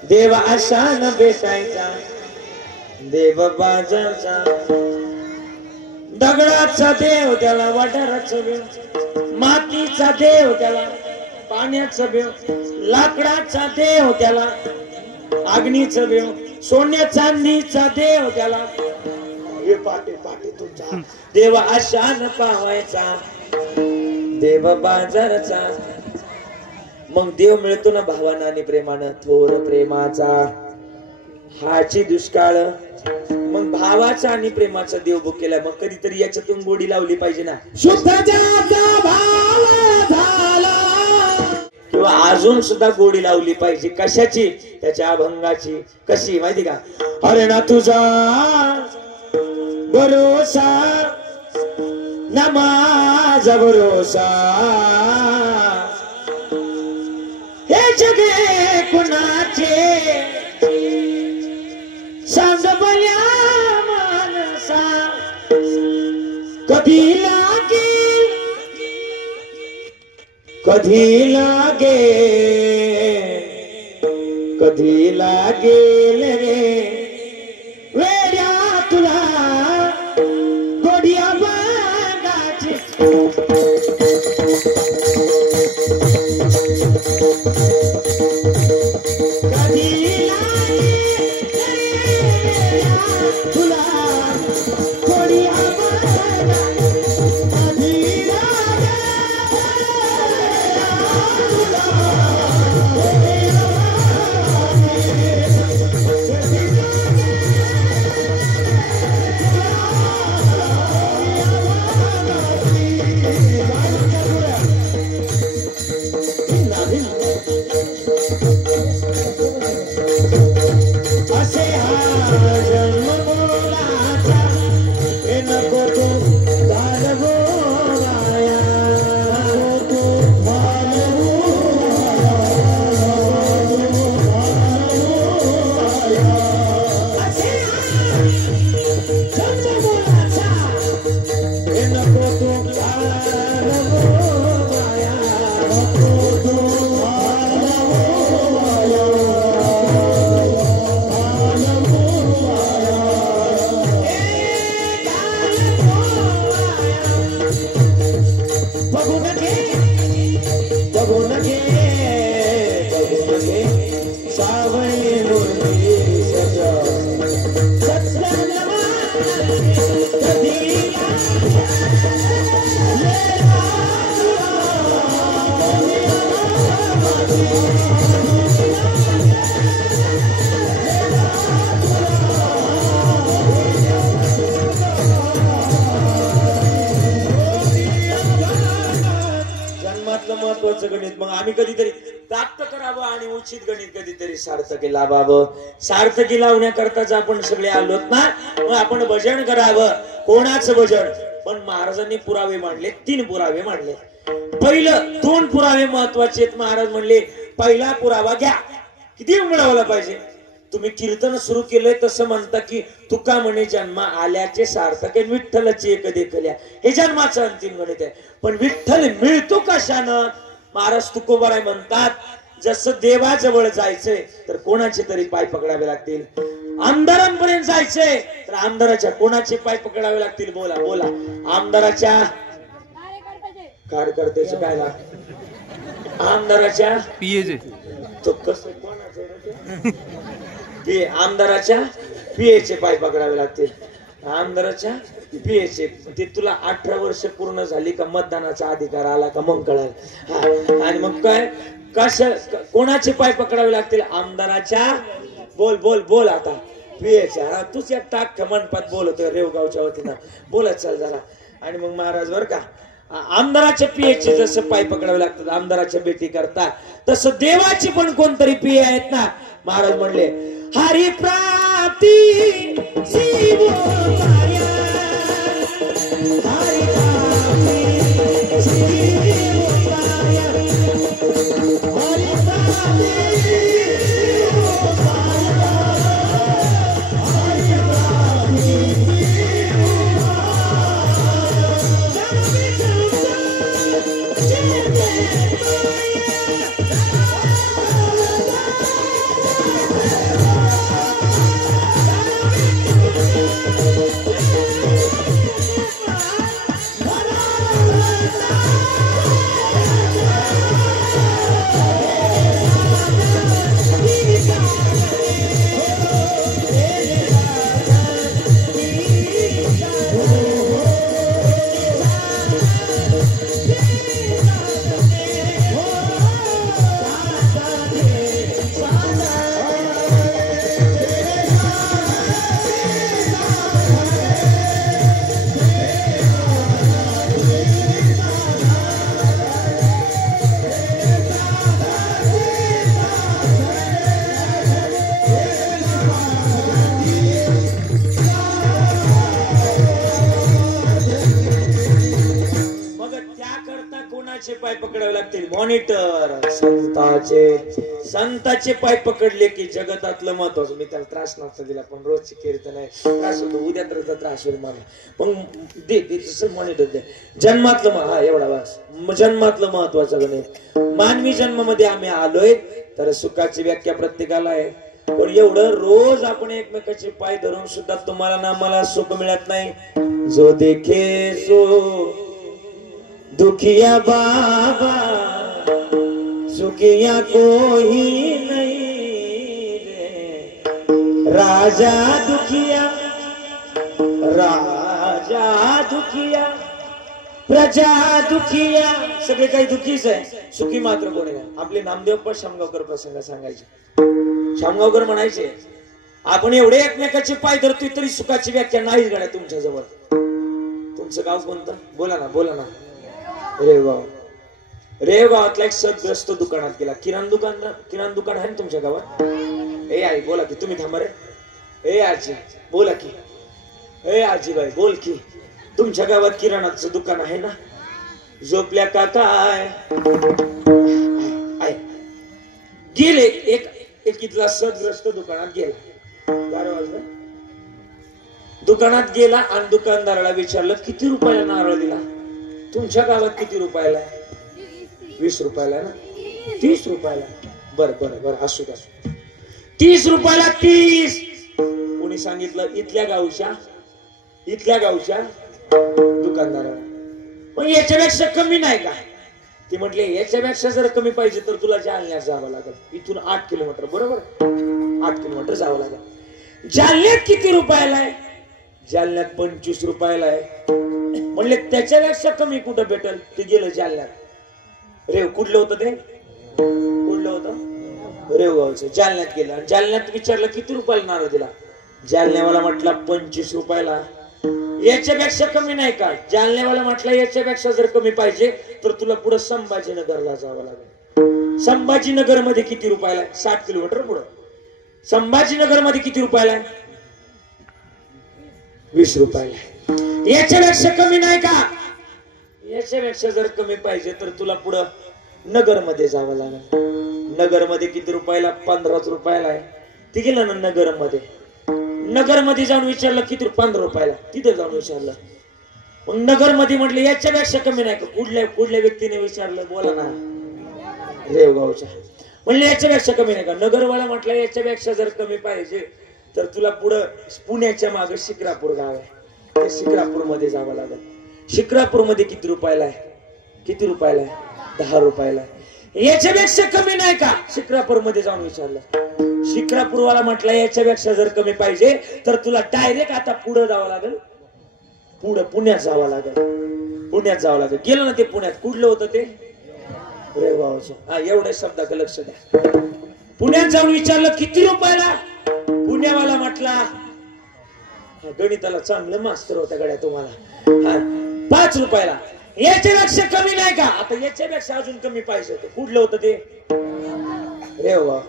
देव आशान भेटायचा, देव बाजारचा. दगडाचा देव त्याला वडाराचा देव, मातीचा देव त्याला पाण्याचा देव, लाकडाचा देव त्याला अग्नीचा देव, सोन्या चांदीचा देव त्याला हे पाटे पाटे तुझा. देव आशान पावायचा, देव बाजारचा. मग देव मिळतो ना भावानं आणि प्रेमानं, थोर प्रेमाचा हाची दुष्काळ. मग भावाचा आणि प्रेमाचा देव भुकेला. मग कधीतरी याच्यातून गोडी लावली पाहिजे ना. शुद्ध ज्याचा भाव झाला किंवा अजून सुद्धा गोडी लावली पाहिजे. कशाची, त्याच्या अभंगाची. कशी माहिती का. अरे ना तुझा भरोसा ना माझा भरोसा, हे जगे कुणाचे सांग बल्या मानसा. कधी लागेल, कधी लागेल, कधी लागेल रे वेड्या तुला गोडिया बागाची. कधी लागेल तुला गोडिया बागाची, कधी लागेल महत्वाचं गणित मग आम्ही कधीतरी प्राप्त करावं आणि उचित गणित कधीतरी सार्थकी लाभावं. सार्थकी लावण्याकरताच आपण सगळे आलोत ना. मग आपण भजन करावं. कोणाचं भजन? पण महाराजांनी पुरावे मांडले, 3 पुरावे मांडले. पहिलं 2 पुरावे महत्वाचे आहेत. महाराज म्हणले पहिला पुरावा घ्या. किती मिळवला पाहिजे? तुम्ही कीर्तन सुरू केलंय तसं म्हणता की तुका म्हणे जन्म आल्याचे सार्थक आहे, विठ्ठलाची एक देखल्या. हे जन्माचं अंतिम गणित आहे. पण विठ्ठल मिळतो कशानं? महाराज तुकोबाराय म्हणतात जसं देवाजवळ जायचंय तर कोणाचे तरी पाय पकडावे लागतील. आमदारांपर्यंत जायचंय तर आमदाराच्या कोणाचे पाय पकडावे लागतील? बोला बोला. आमदाराच्या कार्यकर्त्याचे काय लाग? आमदाराच्या पीएचे तो कसं कोणाचं? आमदाराच्या पीएचे पाय पकडावे लागतील. आमदाराच्या पीएचे ते तुला 18 वर्ष पूर्ण झाली का मतदानाचा अधिकार आला का मग कळाल. आणि मग काय कशा कोणाचे पाय पकडावे लागतील? आमदाराच्या. बोल बोल बोल आता. पीएच्या. तूच एक टाक मंडपात बोलतोय रेवगावच्या वतीनं. बोलत चाल जरा. आणि मग महाराज बर का आमदाराच्या पीएचे जसं पाय पकडावे लागतात आमदाराच्या बेटी करता तसं देवाची पण कोणतरी पीए आहेत ना. महाराज म्हणले हरी प्राप्ती शिव कार्य, हरी प्राप्ती शिव कार्य, हरी प्राप्ती शिव कार्य, हरी प्राप्ती पाय पकडावे लागतील? मॉनिटर. संताचे पाय पकडले की जगतातलं महत्वाचं. मी त्याला त्रास नसता दिला पण रोजची कीर्तन आहे त्रास होतो. उद्या तर त्रास होईल मला पण दे मॉनिटर दे. जन्मातलं हा एवढा वास जन्मातलं महत्वाचं गणित. मानवी जन्मामध्ये आम्ही आलोय तर सुखाची व्याख्या प्रत्येकाला आहे. पण एवढं रोज आपण एकमेकाचे पाय धरून सुद्धा तुम्हाला ना मला सुख मिळत नाही. जो देखे सो दुखिया बाबा सुखिया कोई नहीं रे. राजा दुखिया प्रजा दुखिया सगळे काही दुखीच आहे. सुखी मात्र कोणी नाही. आपले नामदेव शामगावकर प्रसंग सांगायचे. शामगावकर म्हणायचे आपण एवढे एकमेकाचे पाय धरतोय तरी सुखाची व्याख्या नाहीच गड्या तुमच्या जवळ. तुमचं गाव कोणतं? बोला ना बोला ना. रेवगाव. रेवगावातला एक सदग्रस्त दुकानात गेला. किराणा दुकान आहे ना तुमच्या गावात? ए आई बोला की. तुम्ही थांबा रे. ए आजी बोला की. ए आजीबाई बोल की. तुमच्या गावात किराणाचं दुकान आहे ना? झोपल्या का काय? गेले एक इथला सदग्रस्त दुकानात गेला. 12 वाजता दुकानात गेला आणि दुकानदाराला विचारलं किती रुपयाला नारळ दिला? तुमच्या गावात किती रुपयाला आहे? 20 रुपयाला ना? 30 रुपयाला. बर बर बर असू द्या. 30 रुपयाला 30. कोणी सांगितलं? इथल्या गावच्या दुकानदाराला. पण याच्यापेक्षा कमी नाही का? ती म्हटले याच्यापेक्षा जर कमी पाहिजे तर तुला जालन्यात जावं लागेल. इथून 8 किलोमीटर. बरोबर 8 किलोमीटर जावं लागेल. जालन्यात किती रुपयाला आहे? जालन्यात 25 रुपयाला आहे. म्हणले त्याच्यापेक्षा कमी कुठं भेटल? ते गेलं जालन्यात. रेव कुठलं होतं ते? कुठलं होतं? रेवगावचं. जालन्यात गेलं आणि जालन्यात विचारलं किती रुपयाला नारळ दिला? जालन्यावाला म्हटला 25 रुपयाला. याच्यापेक्षा कमी नाही का? जालन्यावाला म्हटलं याच्यापेक्षा जर कमी पाहिजे तर तुला पुढे संभाजीनगरला जावं लागेल. संभाजीनगर मध्ये किती रुपयाला? 60 किलोमीटर पुढे. संभाजीनगर मध्ये किती रुपयाला? 20 रुपयाला. याच्यापेक्षा कमी नाही का? याच्यापेक्षा जर कमी पाहिजे तर तुला पुढं नगर मध्ये जावं लागेल. नगर मध्ये किती रुपयाला? 15 रुपयाला आहे. ती गेलं ना नगर मध्ये. नगर मध्ये जाऊन विचारलं किती? 15 रुपयाला. तिथे जाऊन विचारलं. मग नगर मध्ये म्हटलं याच्यापेक्षा कमी नाही का? कुठल्या व्यक्तीने विचारलं? बोला ना. रेवगावच्या. म्हणले याच्यापेक्षा कमी नाही का? नगरवाला म्हटलं याच्यापेक्षा जर कमी पाहिजे तर तुला पुढं पुण्याच्या मागे शिक्रापूर गाव आहे. त्या शिक्रापूर मध्ये जावं लागेल. शिक्रापूर मध्ये किती रुपयाला आहे? किती रुपयाला आहे? 10 रुपयाला आहे. याच्यापेक्षा कमी नाही का? शिक्रापूर मध्ये जाऊन विचारलं. शिक्रापूरवाला म्हटलं याच्यापेक्षा जर कमी पाहिजे तर तुला डायरेक्ट आता पुढे जावं लागेल. पुढे पुण्यात जावं लागेल. पुण्यात जावं लागेल. गेलं ना ते पुण्यात. कुठलं होतं ते? रेवगावचं. हा, एवढ्या शब्दाकडे लक्ष द्या. पुण्यात जाऊन विचारलं किती रुपयाला? पुण्यावाला म्हटला, गणिताला चांगलं मास्तर होत्या गड्या तुम्हाला, 5 रुपयाला. याच्यापेक्षा कमी नाही का? आता याच्यापेक्षा अजून कमी पाहिजे होतं. कुठलं होतं ते? रेवगाव.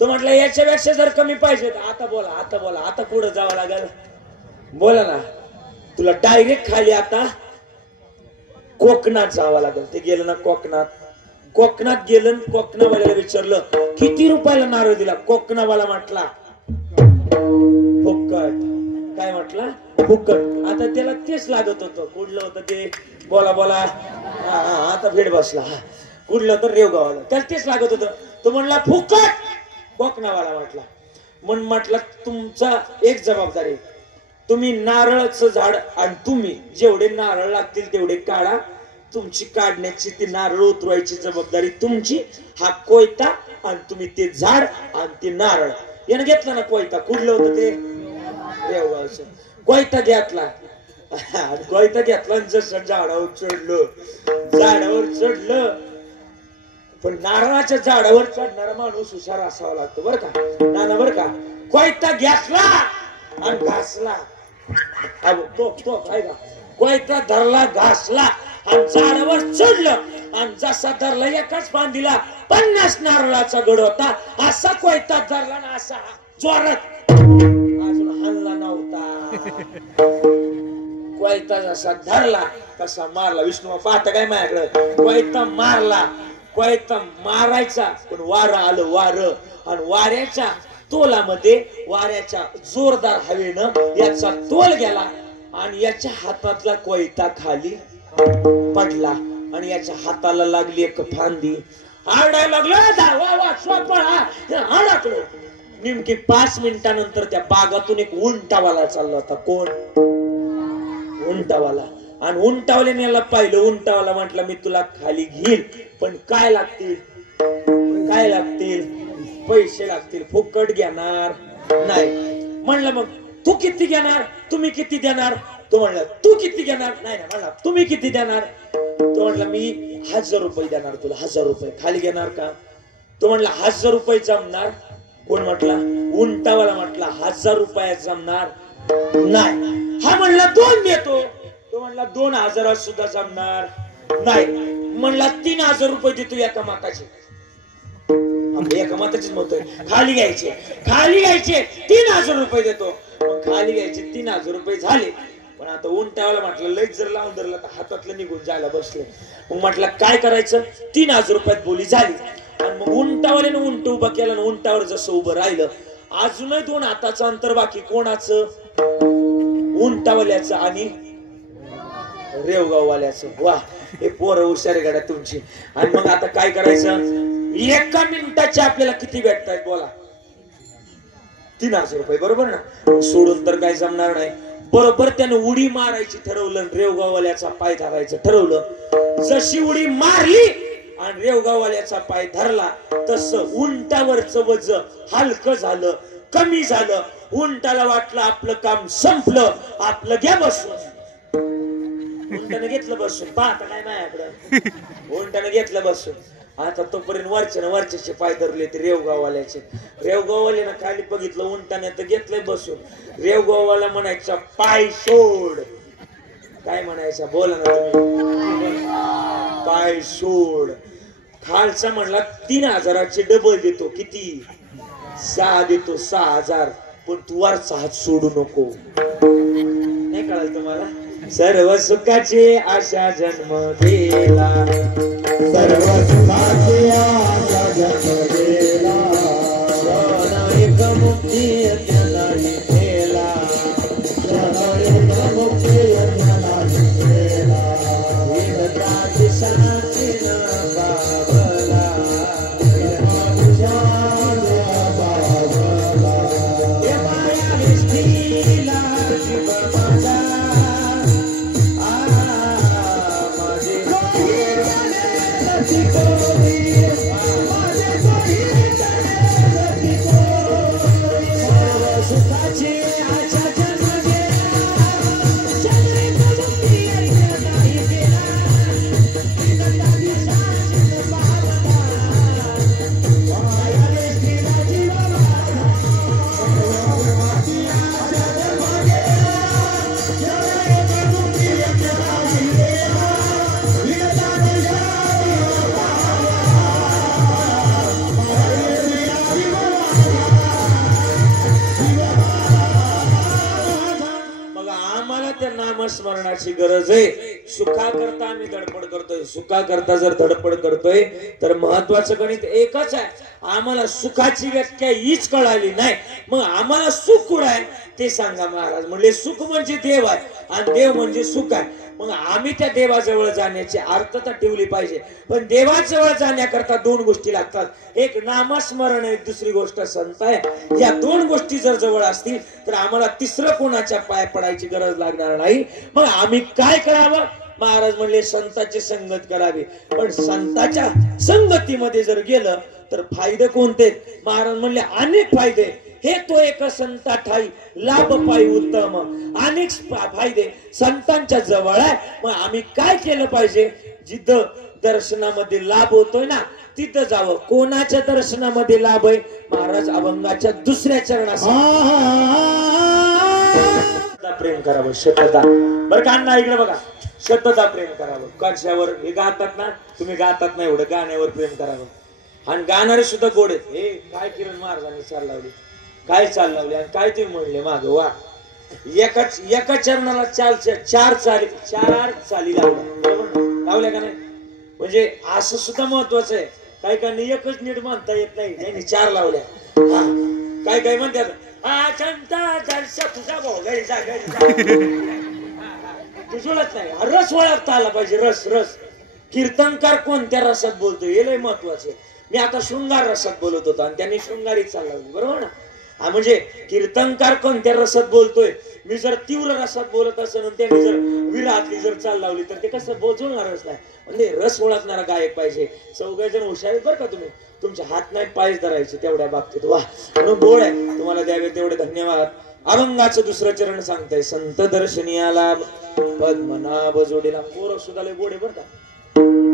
तो म्हटलं याच्यापेक्षा जर कमी पाहिजे आता बोला, आता बोला, आता पुढे जावं लागेल. बोला ना. तुला डायरेक्ट खाली आता कोकणात जावं लागेल. ते गेलं ना कोकणात. कोकणात गेलं. कोकणावाल्याला विचारलं किती रुपयाला नारळ दिला? कोकणावाला म्हटला फुकट. काय म्हटला? फुकट. आता त्याला तेच लागत होतं. कुठलं होतं ते? बोला बोला. आता भेट बसला. कुठलं होतं? रेवगावाला. त्याला तेच लागत होतं. तो म्हणला फुकट. कोकणावाला म्हटला. म्हटलं तुमचा एक जबाबदारी, तुम्ही नारळाचं झाड आणि तुम्ही जेवढे नारळ लागतील तेवढे काढा. तुमची काढण्याची, ती नारळ उतरवायची जबाबदारी तुमची. हा कोयता आणि तुम्ही ते झाड आणि ते नारळ. यानं घेतला ना कोयता. कुठलं होतं ते? रेवगावचं. कोयता घेतला. कोयता घेतला. जसं झाडावर चढलं. पण नारळाच्या झाडावर चढणारा माणूस हुशार असावा लागतो बरं का नाना, बरं का. कोयता घेतला आणि घासला. तो काय का? कोयता धरला, घासला आणि झाडावर चढलं आणि जसा धरला एकाच फांदीला 50 नारळाचा गड होता. असा कोयता धरला ना, असा जोरात, अजून हल्ला नव्हता. कोयता जसा धरला तसा मारला. विष्णू पाहता काय माझ्याकडे? कोयता मारला. कोयता मारायचा पण वारं आलं. वारं आणि वाऱ्याच्या तोलामध्ये, वाऱ्याच्या जोरदार हवेनं याचा तोल गेला आणि याच्या हातातला कोयता खाली पडला आणि याच्या हाताला लागली एक फांदी. आरडायला लागलं. अडकलो. नेमकी 5 मिनिटानंतर त्या बागातून एक उंटावाला चालला होता. कोण? उंटावाला. आणि उंटावाल्याने याला पाहिलं. उंटावाला म्हटलं मी तुला खाली घेईल पण काय लागतील? काय लागतील? पैसे लागतील. फुकट घेणार नाही. म्हणलं मग तू किती घेणार? तुम्ही किती देणार? तो म्हणला तू किती घेणार? नाही ना. म्हणला तुम्ही किती देणार? तो म्हणला मी 1000 रुपये देणार तुला. 1000 रुपये. खाली घेणार का? तो म्हणला 1000 रुपये जमणार. कोण म्हटला? उंटावाला म्हटला 1000 रुपयात जमणार नाही. हा म्हणला 2 देतो. तो म्हणला 2000 सुद्धा जमणार नाही. म्हणला 3000 रुपये देतो एका माताचे. एका माताचीच म्हणतोय. खाली घ्यायचे. 3000 रुपये देतो. मग खाली घ्यायचे 3000 रुपये झाले. पण आता उंटावाला म्हटलं लयच जर लावून धरलं तर हातातलं निघून जायला बसले. मग म्हटलं काय करायचं? 3000 रुपयात बोली झाली. आणि मग उंटावाल्यानं उंट उभा केला. उंटावर जसं उभं राहिलं अजूनही 2 हाताचं अंतर बाकी. कोणाचं? उंटावाल्याचं आणि रेवगाववाल्याचं. वा, हे पोरं हुशार गाड्या तुमची. आणि मग आता काय करायचं? 1 मिनिटाचे आपल्याला किती भेटतायत बोला? 3000 रुपये. बरोबर ना. सोडून तर काय जमणार नाही. बरोबर त्याने उडी मारायची ठरवलं. रेवगाववाल्याचा पाय धरायचं ठरवलं. जशी उडी मारली आणि रेवगाववाल्याचा पाय धरला तसं उंटावरचं वज हलकं झालं, कमी झालं. उंटाला वाटलं आपलं काम संपलं. आपलं घ्या बसून. उंटाने घेतलं बसून. पाहता काय माझ्याकडं? उंटाने घेतलं बसून. आता तोपर्यंत वरच्याचे पाय धरले ते रेवगाववाल्याचे. रेवगाववाल्यानं खाली बघितलं उंटाने तर घेतलंय बसून. रेवगाववाला म्हणायचा पाय सोड. काय म्हणायचा बोला ना तुम्ही. पाय सोड. खालचा म्हणला 3000चे डबल देतो. किती? 6 देतो 6000. पण तू वरचा हात सोडू नको. नाही कळाल तुम्हाला. सर्व सुखाची आशा जन्म गेला. सर्व सुखाची आशा जन्म गेला. एक मुक्ती नाही केला. एक मुक्ती नाही केला. विनताची शांती न बाबला. स्मरणाची गरज आहे. सुखाकरता आम्ही धडपड करतोय. सुखाकरता जर धडपड करतोय तर महत्वाचं गणित एकच आहे. आम्हाला सुखाची व्याख्या हीच कळाली नाही. मग आम्हाला सुख कुठं आहे ते सांगा महाराज. म्हणजे सुख म्हणजे देव आहे आणि देव म्हणजे सुख आहे. मग आम्ही त्या देवाजवळ जाण्याची अर्थता ठेवली पाहिजे. पण देवाजवळ जाण्याकरता 2 गोष्टी लागतात. एक नामस्मरण आहे, दुसरी गोष्ट संत आहे. या 2 गोष्टी जर जवळ असतील तर आम्हाला तिसरं कोणाच्या पाय पडायची गरज लागणार नाही. मग आम्ही काय करावं? महाराज म्हणले संताची संगत करावी. पण संताच्या संगतीमध्ये जर गेलं तर फायदे कोणते? महाराज म्हणले अनेक फायदे. हे तो एक संता ठाई लाभ पायी उत्तम. अनेक फायदे संतांच्या जवळ आहे. मग आम्ही काय केलं पाहिजे? जिथं दर्शनामध्ये लाभ होतोय ना तिथं जावं. कोणाच्या दर्शनामध्ये लाभ आहे? महाराज अभंगाच्या 2ऱ्या चरणात प्रेम करावं. शतदा. बरं का अण्णा इकडे बघा. शतदा प्रेम करावं. कशावर? हे गातात ना तुम्ही. गातात ना एवढं. गाण्यावर प्रेम करावं. आणि गाणारे सुद्धा गोड आहेत. हे काय किरण महाराजांनी चाल लावली. काय चाल लावली आणि काय तुम्ही म्हणले माग. वा. एका चरणाला 4 चाली लावल्या. लावल्या का नाही? म्हणजे असं सुद्धा महत्वाचं आहे. काही काही एकच नीट म्हणता येत नाही. त्यांनी 4 लावल्या. काय काय म्हणतात तुझा भाऊ घरी जा तू जुळत नाही. रस ओळखता आला पाहिजे. रस. कीर्तनकार कोणत्या रसात बोलतोय हे लय महत्वाचे. मी आता शृंगार रसात बोलत होतो आणि त्यांनी शृंगारीत चाल लावली. बरोबर ना? म्हणजे कीर्तनकार कोणत्या रसात बोलतोय. मी जर तीव्र रसात बोलत असेल आणि त्यांनी जर विरातली जर चाल लावली तर ते कसं बोलणारच नाही. म्हणजे रस ओळखणारा गायक पाहिजे. 4 जण हुशार आहेत बरं का तुम्ही. तुमचे हात नाही पाय धरायचे तेवढ्या बाबतीत. वा. म्हणून गोड आहे. तुम्हाला द्यावे तेवढे धन्यवाद. अभंगाचं 2रं चरण सांगताय. संत दर्शनीयाला पद्मनाभ जोडीला. पोरं सुद्धा लय गोड आहे बरं का.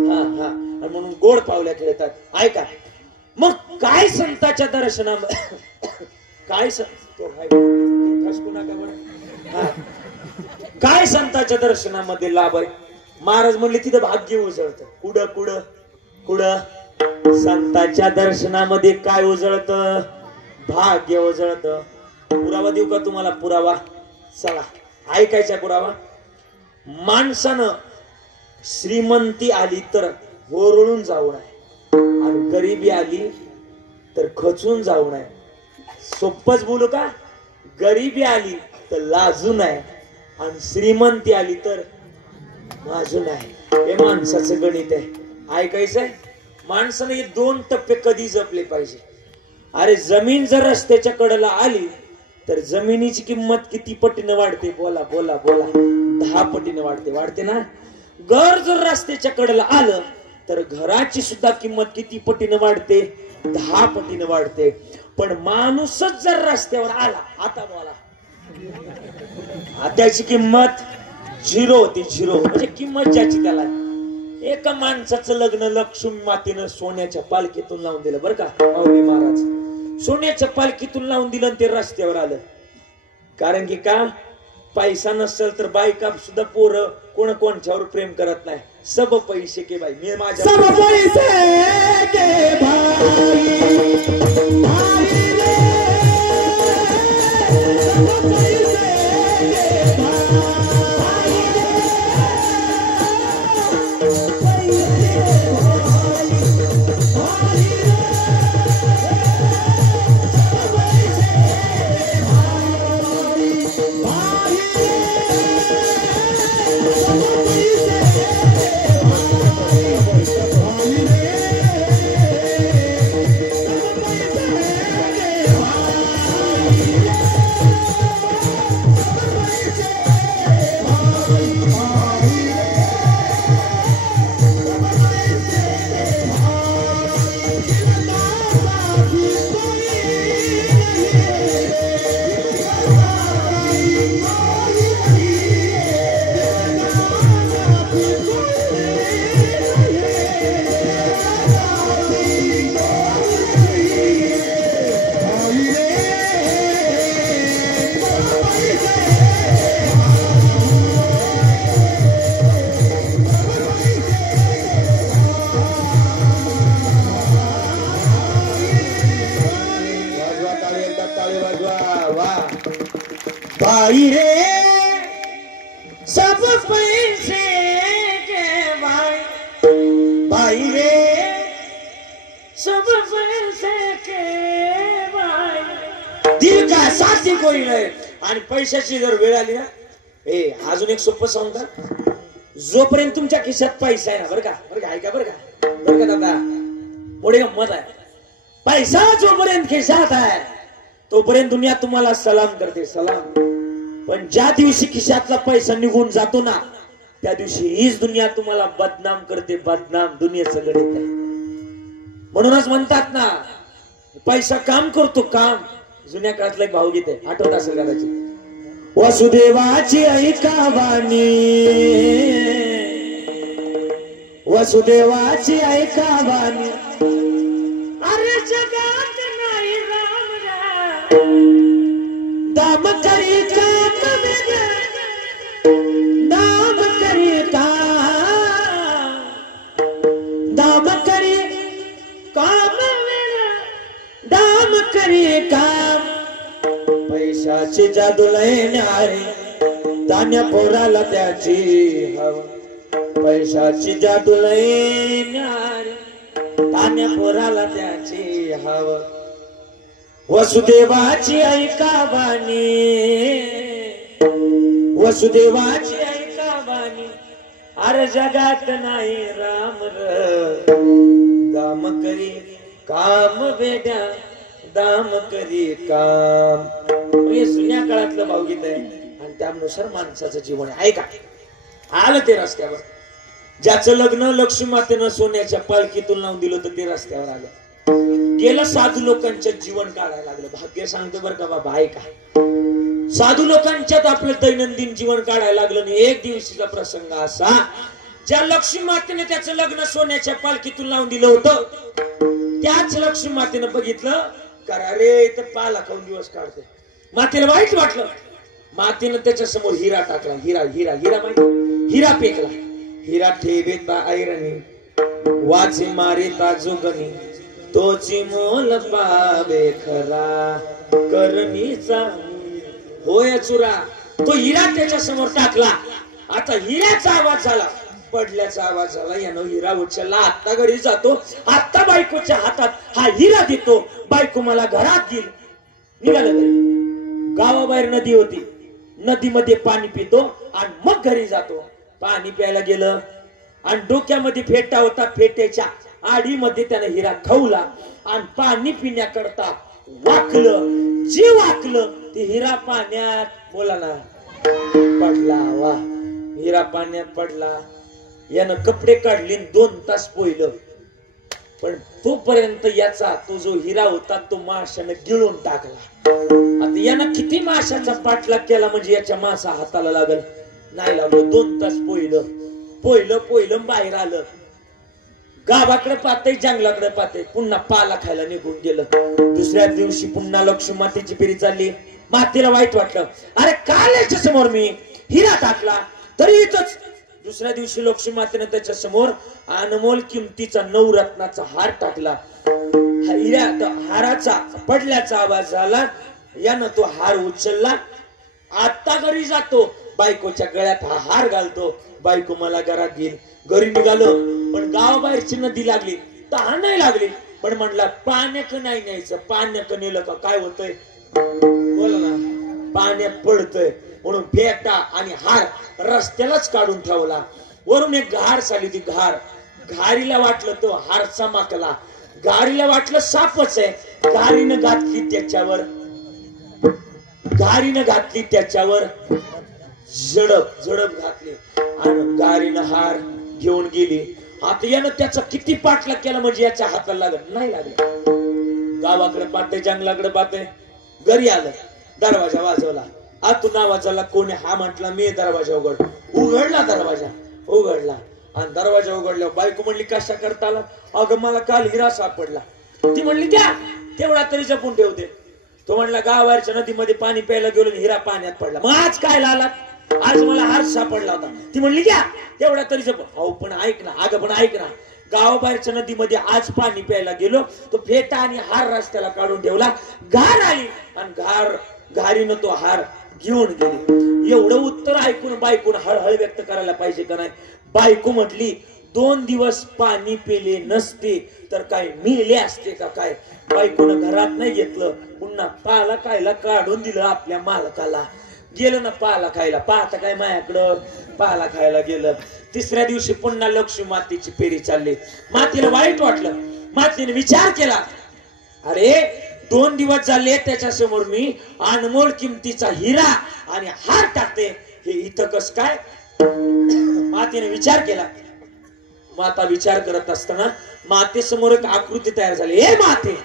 हा. आणि म्हणून गोड पावल्या खेळतात. ऐका मग काय संताच्या दर्शनामध्ये काय काय संताच्या दर्शनामध्ये लाभ आहे? महाराज म्हणले तिथं भाग्य उजळतं. कुठं संताच्या दर्शनामध्ये काय उजळतं? भाग्य उजळतं. पुरावा देऊ का तुम्हाला? पुरावा. चला ऐकायचा पुरावा. माणसानं श्रीमंती आली तर होरळून जाऊ नये आणि गरिबी आली तर खचून जाऊ नये. सोपच बोलू का? गरिबी आली तर लाजू नये आणि श्रीमंती आली तर लाजू नये. हे माणसाचं गणित आहे. ऐकायचंय? माणसाने हे 2 टप्पे कधी जपले पाहिजे. अरे जमीन जर रस्त्याच्या कडेला आली तर जमिनीची किंमत किती पटीने वाढते? बोला 10 पटीने वाढते ना. घर जर रस्त्याच्या कडेला आलं तर घराची सुद्धा किंमत किती पटीने वाढते? 10 पटीने वाढते. पण माणूसच जर रस्त्यावर आला आता बोला त्याची किंमत 0 होती. 0 म्हणजे किंमत ज्याची त्याला. एका माणसाचं लग्न लक्ष्मी मातेनं सोन्याच्या पालखीतून लावून दिलं बरं का माऊली महाराज. सोन्याच्या पालखीतून लावून दिलं आणि ते रस्त्यावर आलं. कारण की का पैसा नसेल तर बायका सुद्धा पोरं कोण कोणच्यावर प्रेम करत नाही. सब पैसे के बाई मी माझ्या सब पैसे के भाई भाई रे सब पैसे के भाई भाई रे सब पैसे के भाई. दिल का साथी कोई नाही. आणि पैशाची जर वेळ आली ना अजून एक सोपं सांगू का. जोपर्यंत तुमच्या खिशात पैसा आहे ना बरं का ऐका बरं का दादा पुढे गंमत आहे. पैसा जोपर्यंत खिशात आहे तोपर्यंत दुनिया तुम्हाला सलाम करते सलाम. पण ज्या दिवशी खिशातला पैसा निघून जातो ना त्या दिवशी हीच दुनिया तुम्हाला बदनाम करते. बदनाम दुनियेचं गणित आहे. म्हणूनच म्हणतात ना पैसा काम करतो काम. जुन्या काळातलं एक भावगीत आहे आठवत असेल कदाचित. वसुदेवाची ऐका वाणी वसुदेवाची ऐका वाणी. अरे जगात नाही राम दाम करी काम दाम करी दाम करी काम दाम करी काम. पैशाची जादू लय न्यारी तान्या पोराला त्याची हवा. पैशाची जादू लय न्यारी तान्या पोराला त्याची हवा. वसुदेवाची ऐका वाणी वसुदेवाची ऐका वाणी. अरे जगात नाही राम दाम करी काम बेड्या दाम करी काम. हे जुन्या काळातलं भावगीत आहे आणि त्यानुसार माणसाचं जीवन आहे. ऐका आलं ते रस्त्यावर. ज्याचं लग्न लक्ष्मी मातेनं सोन्याच्या पालखीतून लावून दिलं होतं ते रस्त्यावर आलं. गेलं साधू लोकांच्या जीवन काढायला लागलं. भाग्य सांगतो बरं का बाबा ऐका. साधू लोकांच्यात आपलं दैनंदिन जीवन काढायला लागलं. आणि एक दिवशीचा प्रसंग असा ज्या लक्ष्मी मातेने त्याचं लग्न सोन्याच्या पालखीतून लावून दिलं होतं त्याच लक्ष्मी मातेनं बघितलं करा रे इथं पाला खाऊन दिवस काढते. मातेला वाईट वाटलं. मातेनं त्याच्या समोर हिरा टाकला. हिरा हिरा हिरा माहिती हिरा पेकला. हिरा ठेवेत बा ऐरणी वाचे मारे ताजोगणी तोची मोल पावे खरा करणीचा होय चुरा. तो हिरा त्याच्या समोर टाकला. आता हिऱ्याचा आवाज झाला पडल्याचा आवाज झाला. यानं हिरा उचलला. आत्ता घरी जातो. आत्ता बायकोच्या हातात हा हिरा देतो. बायको मला घरात देईल. निघालं घरी. गावाबाहेर नदी होती. नदीमध्ये पाणी पितो आणि मग घरी जातो. पाणी प्यायला गेलं आणि डोक्यामध्ये फेटा होता. फेट्याच्या आडीमध्ये त्याने हिरा खवला आणि पाणी पिण्याकरता वाकलं. जे वाकलं ते हिरा पाण्यात बोला ना पडला. वा हिरा पाण्यात पडला. यानं कपडे काढले 2 तास पोहिलं. पण तोपर्यंत याचा तो जो हिरा होता तो माशानं गिळून टाकला. आता यानं किती माशाचा पाठलाग केला म्हणजे याच्या मासा हाताला लागल नाही लागलो. 2 तास पोहिलं. पहिलं बाहेर आलं. गावाकडे पाहतय जंगलाकडे पाहतय, पुन्हा पाला खायला निघून गेलं. दुसऱ्या दिवशी पुन्हा लक्ष्मी मातेची फेरी चालली. मातेला वाईट वाटलं, अरे काल याच्या समोर मी हिरा टाकला तरी इथंच. दुसऱ्या दिवशी लक्ष्मी मातेने त्याच्या समोर अनमोल किमतीचा नवरत्नाचा हार टाकला. हाराचा पडल्याचा आवाज झाला. यानं तो हार उचलला. आता घरी जातो, बायकोच्या गळ्यात हा हार घालतो. बायको मला घरात घेईल. घरी निघालो, पण गावाबाहेरची नदी लागली. तहान नाही लागली, पण म्हणला पाण्याक नाही न्यायचं. पाण्याक नेलं का काय होतंय बोला ना, पाण्यात पडतंय. म्हणून फेटा आणि हार रस्त्यालाच काढून ठेवला. वरून एक घार चालली. ती घारीला वाटलं तो हार चमकला. घारीला वाटलं सापच आहे. घारीनं घातली त्याच्यावर झडप घातली आणि घारीनं हार घेऊन गेली. आता यानं त्याचा किती पाठलाग केला म्हणजे याच्या हाताला लागत नाही लागलं. गावाकडे पाहते, जंगलाकडे पाहते. घरी आलं, दरवाजा वाजवला. आतून आवाजाला कोणी हा म्हटला, मी दरवाजा उघडला. दरवाजा उघडला आणि दरवाजा उघडल्यावर बायको म्हणली, कशा करता आला? अगं मला काल हिरा सापडला. ती म्हणली, द्या तेवढा तरी जपून ठेवते. तो म्हणला, गावाच्या नदीमध्ये पाणी प्यायला गेलो, हिरा पाण्यात पडला. मग आज काय आलात? आज मला हार सापडला होता. ती म्हणली, द्या तेवढा तरी जपून. अहो पण ऐक ना, अगं पण ऐक ना, गावाबाहेरच्या नदीमध्ये आज पाणी प्यायला गेलो, तो फेटा आणि हार रस्त्याला काढून ठेवला. घार आली आणि घारीनं तो हार घेऊन गेली. एवढं उत्तर ऐकून बायकोन हळहळ व्यक्त करायला पाहिजे का नाही? बायको म्हटली, 2 दिवस पाणी पेले नसते तर काय मेले असते का काय? बायकोनं घरात नाही घेतलं, पुन्हा पाला खायला काढून दिलं आपल्या मालकाला. गेलं ना पाला खायला. पाहता काय माझ्याकडं पाला खायला गेलं. तिसऱ्या दिवशी पुन्हा लक्ष्मी मातेची फेरी चालली. मातेला वाईट वाटलं. मातेने विचार केला, अरे 2 दिवस झाले त्याच्या समोर मी अनमोल किमतीचा हिरा आणि हार टाकते, हे इथं कस काय? मातेने विचार केला. माता विचार करत असताना मातेसमोर एक आकृती तयार झाली. हे माते,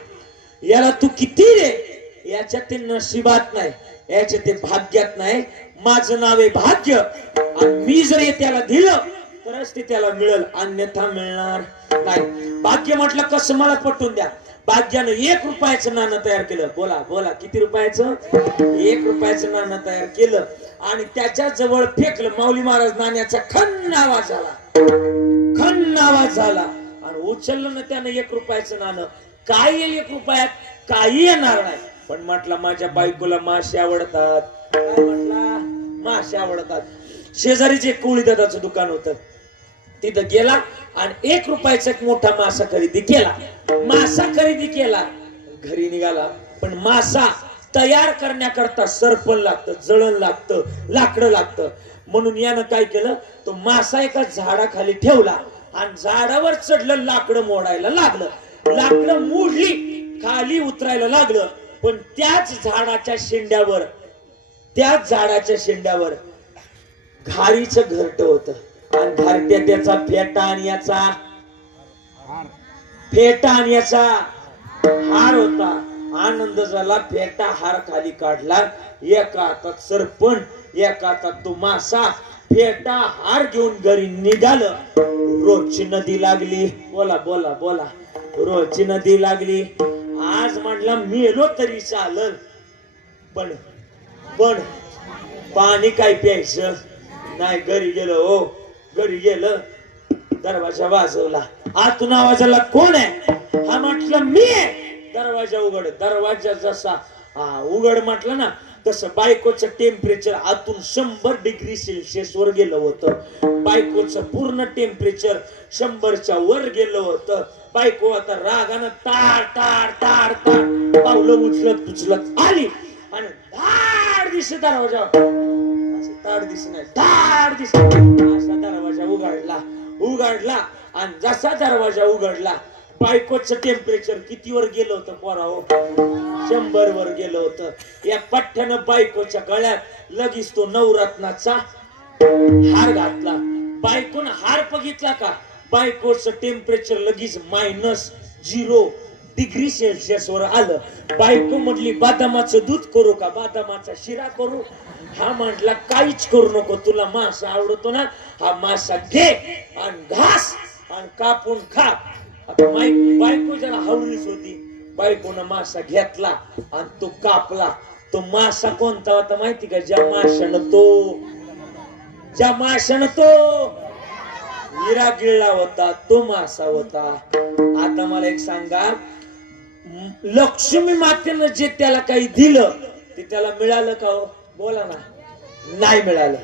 याला तू किती रे? याच्यात ते नशिबात नाही, याच्यात ते भाग्यात नाही. माझं नाव आहे भाग्य, आणि मी जर हे त्याला दिलं तरच ते त्याला मिळेल, अन्यथा मिळणार नाही. भाग्य म्हटलं कसं मला पटवून द्या. भाग्यानं 1 रुपयाचं नाणं तयार केलं. बोला किती रुपयाचं? 1 रुपयाचं नाणं तयार केलं आणि त्याच्या जवळ फेकलं. माऊली महाराज नाण्याचा खन्न आवाज झाला आणि उचललं ना त्यानं 1 रुपयाचं नाणं. काय येईल 1 रुपयात? काही येणार नाही. पण म्हटलं माझ्या बायकोला मासे आवडतात. काय म्हटला? मासे आवडतात. शेजारीच एक कोळी दादाचं दुकान होतं, तिथं गेला आणि 1 रुपयाचा एक मोठा मासा खरेदी केला. घरी निघाला, पण मासा तयार करण्याकरता सरपण लागतं, जळण लागतं, लाकडं लागतं. म्हणून यानं काय केलं, तो मासा एका झाडाखाली ठेवला आणि झाडावर चढलं. लाकडं मोडायला लागलं. लाकडं मोडली, खाली उतरायला लागलं. पण त्याच झाडाच्या शेंड्यावर घारीचं घरट होतं आणि घरट्या त्याचा फेटा आणि याचा हार होता. आनंद झाला. फेटा हार खाली काढला. एका हातात सरपण, एका हातात तो मासा. फेटा हार घेऊन घरी निघालं. रोजची नदी लागली. बोला रोजची नदी लागली. आज म्हटलं मेलो तरी चालल, पण पाणी काय प्यायचं नाही. घरी गेलं, दरवाजा वाजवला. आतून आवाजाला कोण आहे? हा म्हटलं मी आहे. दरवाजा उघड. दरवाजा जसा उघड म्हटलं ना, तसं बायकोचं टेम्परेचर आतून 100 डिग्री सेल्सिअस वर गेलं होतं. बायकोचं पूर्ण टेम्परेचर 100च्या वर गेलं होतं. बायको आता रागानं ताड पावलं उचलत आली आणि धाड दिस दरवाजा, असा दरवाजा उघडला आणि जसा दरवाजा उघडला, बायकोचं टेम्परेचर कितीवर गेलं होतं पोराओ? 100 वर गेलं होतं. या पठ्ठ्यानं बायकोच्या गळ्यात लगेच तो नवरत्नाचा हार घातला. बायकोनं हार बघितला का? बायकोचं टेम्परेचर लगेच -0 डिग्री सेल्सिअस वर आलं. बायको म्हटली बदामाचं दूध करू का, बदामाचा शिरा करू? हा म्हटला काहीच करू नको, तुला मासा आवडतो ना, हा मासा घे आणि घास आणि कापून खा. आता बायको जरा हवरीच होती. बायकोनं मासा घेतला आणि तो कापला. तो मासा कोणता होता माहिती का? ज्या माशानं तो हिरा गिळला होता तो मासा होता. आता मला एक सांगा, लक्ष्मी मातेनं जे त्याला काही दिलं ते त्याला मिळालं का हो? बोला ना. नाही मिळालं.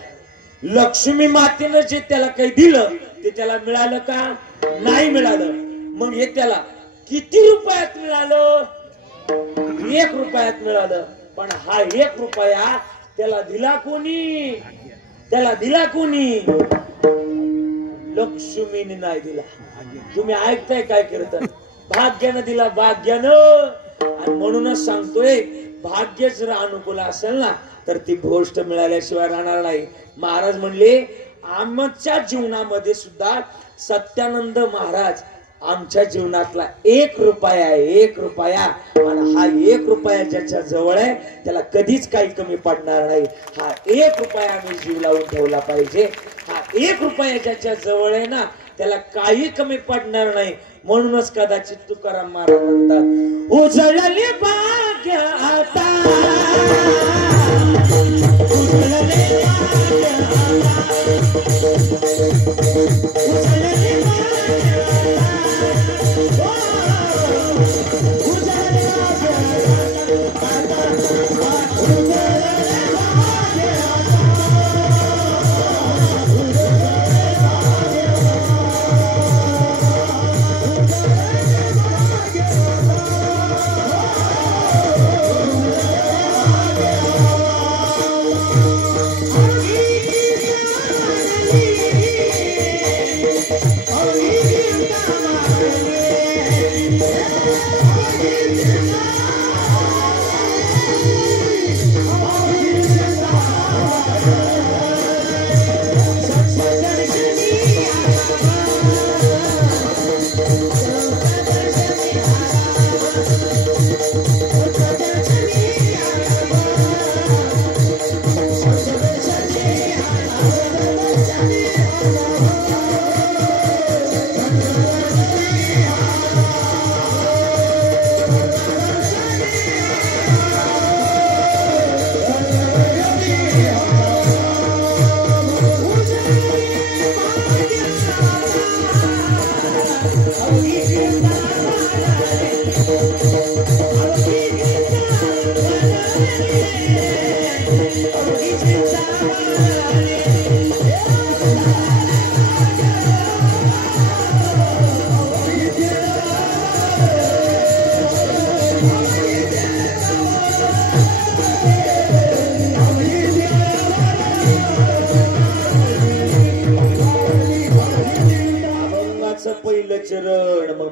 लक्ष्मी मातेनं जे त्याला काही दिलं ते त्याला मिळालं का? नाही मिळालं. मग हे त्याला किती रुपयात मिळालं? 1 रुपयात मिळालं. पण हा 1 रुपया त्याला दिला कोणी? त्याला दिला कोणी? लक्ष्मीने नाही दिला. तुम्ही ऐकताय काय कीर्तन? भाग्यानं दिला, भाग्यानं. आणि म्हणूनच सांगतोय, भाग्य जर अनुकूल असेल ना तर ती गोष्ट मिळाल्याशिवाय राहणार नाही. महाराज म्हणले, आमच्या जीवनामध्ये सुद्धा सत्यानंद महाराज आमच्या जीवनातला 1 रुपया आहे, 1 रुपया. आणि हा 1 रुपया ज्याच्या जवळ आहे त्याला कधीच काही कमी पडणार नाही. हा 1 रुपया आम्ही जीव लावून ठेवला पाहिजे. हा 1 रुपया ज्याच्या जवळ आहे ना त्याला काही कमी पडणार नाही. म्हणूनच कदाचित तुकाराम महाराज म्हणतात, उजळले भाग्य आता, उजळले भाग्य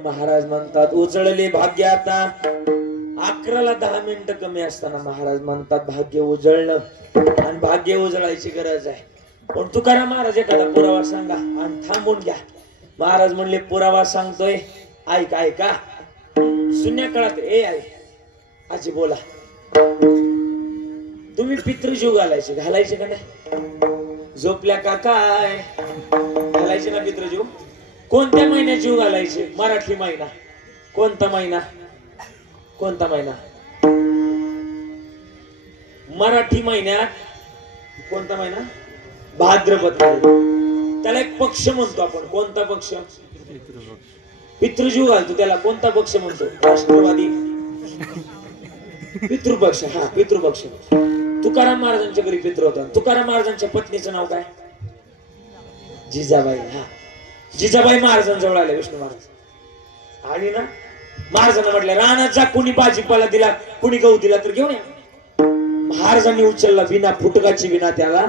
महाराज म्हणतात, उजळले भाग्य आता. 11ला 10 मिनिटं कमी असताना महाराज म्हणतात, भाग्य उजळलं. आणि भाग्य उजळायची गरज आहे. पण तुकाराम महाराज एखादा पुरावा सांगा आणि थांबून घ्या. महाराज म्हणले, पुरावा सांगतोय, ऐका ऐका. शून्य काळात आई आजी बोला, तुम्ही पितृजीव घालायचे का नाही? झोपल्या का काय? घालायचे ना पितृजीव? कोणत्या महिन्यात जीव घालायचे? मराठी महिना. कोणता महिना? कोणता महिना? मराठी महिन्यात कोणता महिना? भाद्रपद. त्याला एक पक्ष म्हणतो आपण. कोणता पक्ष? पितृजीव घालतो त्याला कोणता पक्ष म्हणतो? राष्ट्रवादी पितृपक्ष. हा, पितृपक्ष. तुकाराम महाराजांच्या घरी पितृ होता. तुकाराम महाराजांच्या पत्नीचं नाव काय? जिजाबाई. हा, जिजाबाई महाराजांजवळ आले विष्णू महाराज. आणि ना महाराजांना म्हटलं, रानात जा, कुणी भाजीपाला दिला, कुणी गहू दिला तर घेऊन या. महाराजांनी उचलला बिना फुटकाची, बिना त्याला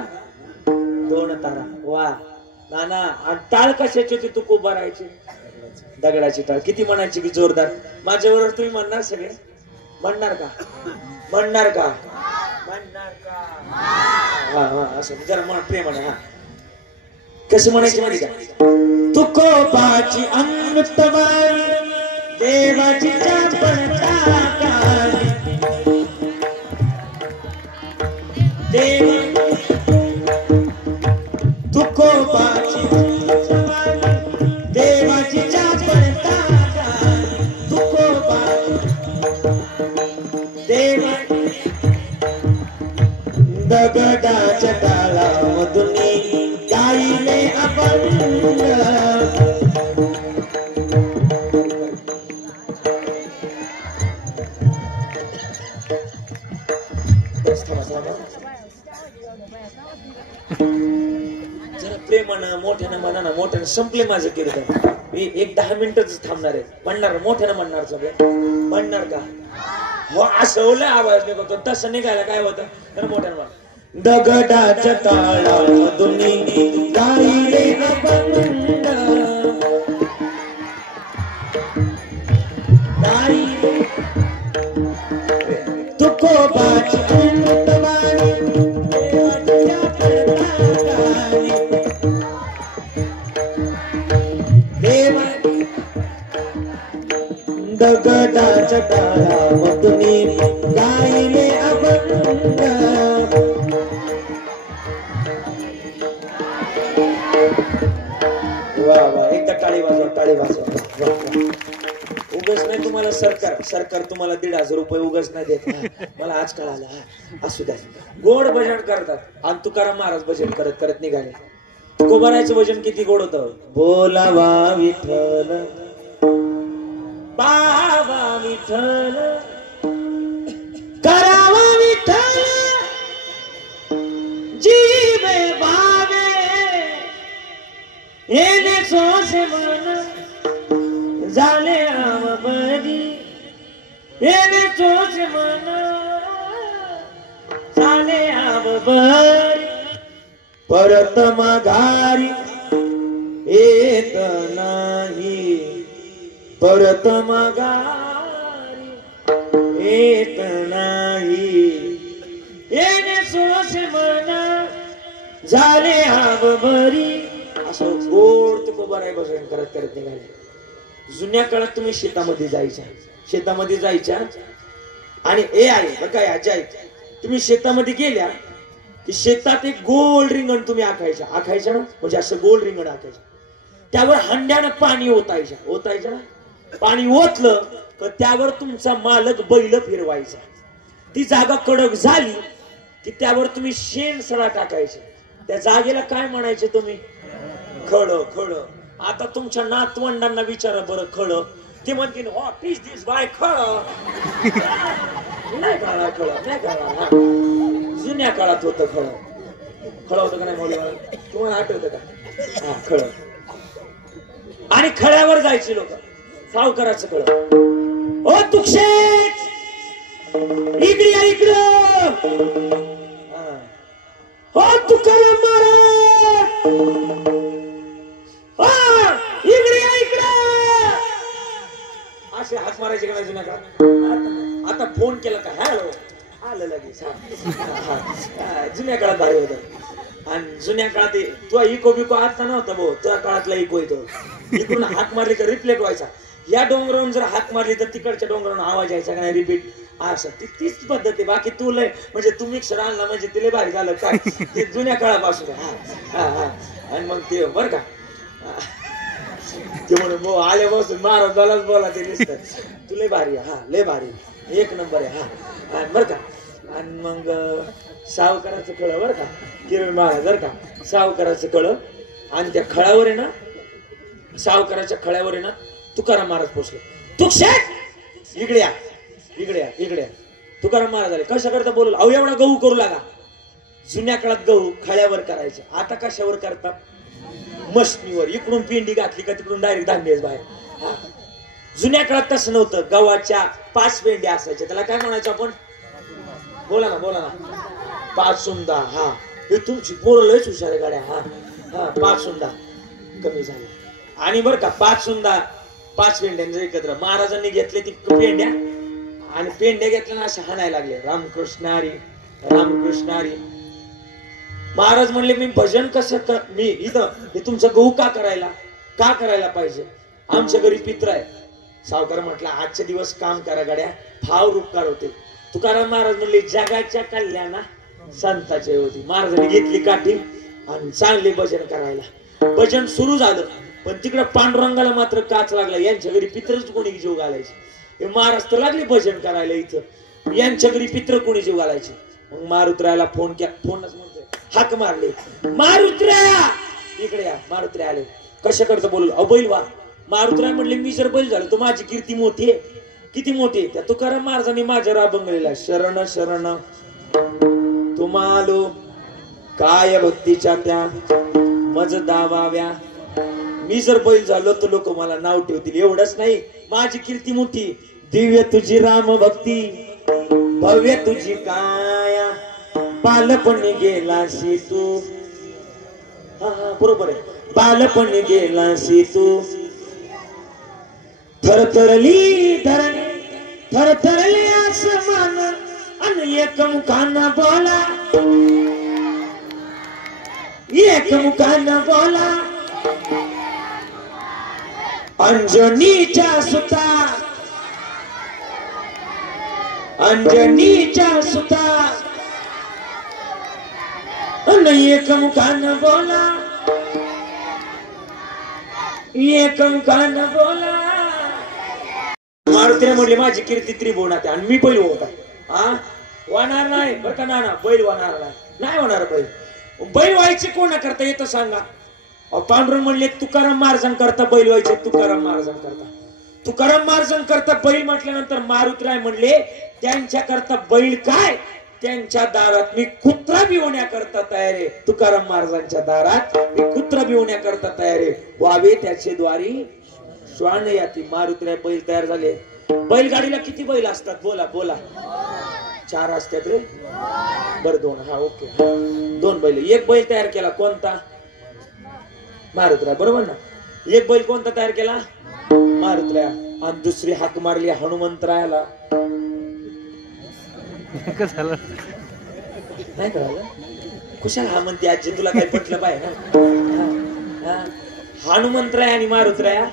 2 तारा. वा नाना. आणि टाळ कशाची होती? तू खूप भरायची दगडाची टाळ. किती म्हणायची की जोरदार? माझ्याबरोबर तुम्ही म्हणणार सगळे? म्हणणार का? म्हणणार का? म्हणणार का? हा हा, असं जरा म्हण, प्रेमाने. हा, कशी म्हणायची माहिती का? तुकोबाची अंतवारी देवाची पडता काली देव तुकोबाची देवाची पडता काली तुकोबाची देव दगडाच्या ताळामधून गायले अभंग जरा प्रेमानं मोठ्यानं म्हणा ना, मोठ्यानं संपले माझं कीर्तन. मी एक 10 मिनिटच थांबणार आहे. म्हणणार मोठ्यानं म्हणणार सगळे म्हणणार का हो असं ओला आवाज निघतो तसं निघायला काय होतं तर मोठ्यानं म्हण. दगडाच्या ताळामधून गायले अभंग गायले तुकोबाची अमृतवाणी देवाच्या पडता काली देवा दगडाच्या ताळामधून गायले अभंग वा वा एकदा टाळी वाजवा टाळी वाजवा. उगाच नाही तुम्हाला सरकार तुम्हाला 1,500 रुपये उगाच नाही देत. मला आज कळालं. असू द्या. गोड भजन करतात आणि तुकाराम महाराज भजन करत करत निघाले. तुकोबारायचं भजन किती गोड होतं. बोलावा विठ्ठल बाबा विठ्ठल करावा विठ्ठल जीवे भावे येणे सोसे मन झाले आम बरी येणे सोसे मन झाले आम बरी परत माघारी येत नाही परत माघारी येत नाही येणे सोसे मना झाले आब बरी. असं गोड तुकोबाराय भजन करत करत निघाले. जुन्या काळात तुम्ही शेतामध्ये जायच्या आणि ए आहे काय आजी तुम्ही शेतामध्ये गेल्या की शेतात एक गोल रिंगण तुम्ही आखायच्या ना म्हणजे असं गोल रिंगण आखायचं. त्यावर हंड्यानं पाणी ओतायचं ना. पाणी ओतलं तर त्यावर तुमचा मालक बैल फिरवायचा. ती जागा कडक झाली की त्यावर तुम्ही शेण सडा टाकायचे. त्या जागेला काय म्हणायचे तुम्ही खळ. आता तुमच्या नातवंडांना विचारा बरं खळ. ते म्हणतील हो प्लीज दिस बाय खळ नाही कळा खळ नाही कळा. जुन्या काळात होतं खळ होतं का नाही मौलीवाला तुम्हाला आठवतं का. हा खळ. आणि खळ्यावर जायची लोक सावकाराचं खळ. ओ तुक्षेट इकडे या इकडं. हो तुकाराम महाराज इकडे या इकडं. असे हात मारायचे का नाही जुन्या काळात. आता फोन केला का हॅलो आलं लगेच. जुन्या काळात भारी होत. आणि जुन्या काळात तुला इको बिको आता नव्हता भाऊ. तुझ्या काळातला इको येतो. इकडून हाक मारली का रिफ्लेक्ट व्हायचा. या डोंगरावरून जर हाक मारली तर तिकडच्या डोंगरावरून आवाज यायचा का नाही रिपीट. असं तीच पद्धत आहे. बाकी तू लय म्हणजे तू मिक्सर आणला म्हणजे तिला भारी झालं काय ते जुन्या काळापासून. आणि मग ते बर का ते म्हणून आल्यापासून महाराजालाच बोला ते दिसत तू लय भारी. हा लय भारी एक नंबर आहे. हा बर का. आणि मग सावकाराचं खळ बर का किरण महाराज बर का सावकाराचं खळ. आणि त्या खळावर आहे ना सावकाराच्या खळ्यावर आहे ना तुकाराम महाराज पोचले. तुक्षेट इकडे या तुकाराम महाराज आले. कशा करता बोलवलं. अहो एवढा गहू करू लागा. जुन्या काळात गहू खळ्यावर करायचे. आता कशावर करतात मशनीवर. इकडून पिंडी घातली का तिकडून डायरेक्ट धान्य बाहेर. जुन्या काळात तसं नव्हतं. गव्हाच्या 5 पेंड्या असायच्या. त्याला काय म्हणायचं आपण बोला ना 5 सुंदा. हा हे तुमची पोरं लयच हुशार आहे गाड्या. हा 5 सुंदा कमी झाला. आणि बरं का 5 सुंदा 5 पेंड्यांचं एकत्र महाराजांनी घेतले ती पेंड्या आणि पेंड्या घेतल्या असे हाणायला लागले. रामकृष्ण हरी. महाराज म्हणले मी भजन कसं मी इथं हे तुमचं गहू का करायला पाहिजे. आमच्या घरी पित्र आहे सावकार म्हटलं आजचे दिवस काम करा गाड्या, फार उपकार होते. तुकाराम महाराज म्हणले जगाच्या कल्याणा संताचे होती. महाराजांनी घेतली काठी आणि चांगले भजन करायला. भजन सुरू झालं पण तिकडे पांडुरंगाला मात्र काच लागला. यांच्या घरी पित्रच कोणी जीव घालायचे. हे महाराज तर लागले भजन करायला इथं, यांच्या घरी पित्र कोणी जीव घालायचे. मग मारुतरायाला फोनच म्हणतोय, हाक मारले, मारुतराया इकडे या. मारुतराय आले. कशा करता बोललो? बैल वा. मारुतराय म्हणले मी जर बैल झालो तर माझी कीर्ती मोठी आहे. किती मोठी आहे? त्या तुकाराम महाराजांनी माझ्या अभंगलेला शरण शरण तुम्हालो काय भक्तीच्या त्या मज दावाव्या. मी जर बैल झालो तर लोक मला नाव ठेवतील. एवढंच नाही, माझी कीर्ती मोठी. दिव्य तुझी राम भक्ती, भव्य तुझी काया, बालपणी गेलाशी तू. हा बरोबर आहे. बालपणी गेलाशी तू, थरथरली धरणी, थरथरली आसमान, आणि एक मुखानं बोला, एक मुखानं बोला. अंजनीच्या सुता, अंजनीच्या सुता, आणि एक मुखानं बोला, एक मुखानं बोला. मारुतीने म्हणले माझी कीर्ती त्रिभुवनात आहे आणि मी बैल होता. हा होणार नाही बरं का नाना, बैल होणार नाही. नाही होणार बैल. बैल व्हायचे कोणा करता येतं सांगा? पांडुरंग म्हणले तुकाराम महाराजां करता बैल व्हायचे. तुकाराम महाराजां करता, तुकाराम महाराजां करता बैल म्हटल्यानंतर मारुतराय म्हणले त्यांच्या करता बैल काय, त्यांच्या दारात मी कुत्रा बिवण्याकरता तयार आहे. तुकाराम महाराजांच्या दारात मी कुत्रा बिवण्याकरता तयार आहे. व्हावे त्याचे द्वारी श्वान याती. मारुतराय बैल तयार झाले. बैलगाडीला किती बैल असतात? बोला बोला. 4 असतात रे. बरं 2. हा ओके. 2 बैल. एक बैल तयार केला कोणता? मारुतराय. बरोबर ना. एक बैल कोणता तयार केला? मारुतराय. आणि दुसरी हाक मारली हनुमंतरायाला. नाही कळालं? कुशाल हा म्हणते आजी तुला काही पटलं पाहिजे ना. हनुमंतराय आणि मारुतराया,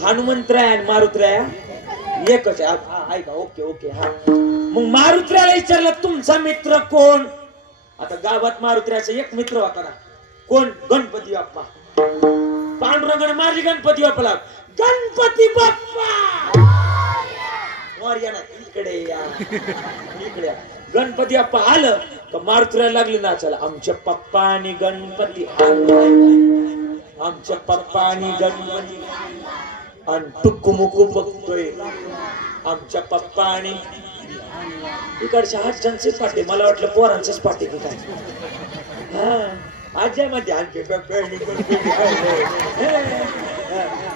हनुमंतराय आणि मारुतराया एकच आहे. ऐका ओके ओके. हा मग मारुतरायाला विचारलं तुमचा मित्र कोण? आता गावात मारुतरायाचा एक मित्र होता ना. कोण? गणपती बाप्पा. पांडुरंगाने मारली गणपती बाप्पाला. गणपती बाप्पा मोरया ना, इकडे या, इकडे या. गणपती बाप्पा आलं का मारुतरायाला लागली नाचायला. आमच्या पप्पानी गणपती आणलाय, आमच्या पप्पानी गणपती. आणि टुक्कू मुकू बघतोय आमच्या पप्पानी. इकडच्या हातच्यांचेच पाटे, मला वाटलं पोरांचेच पाटे की काय. हा आजच्या मध्ये आणखी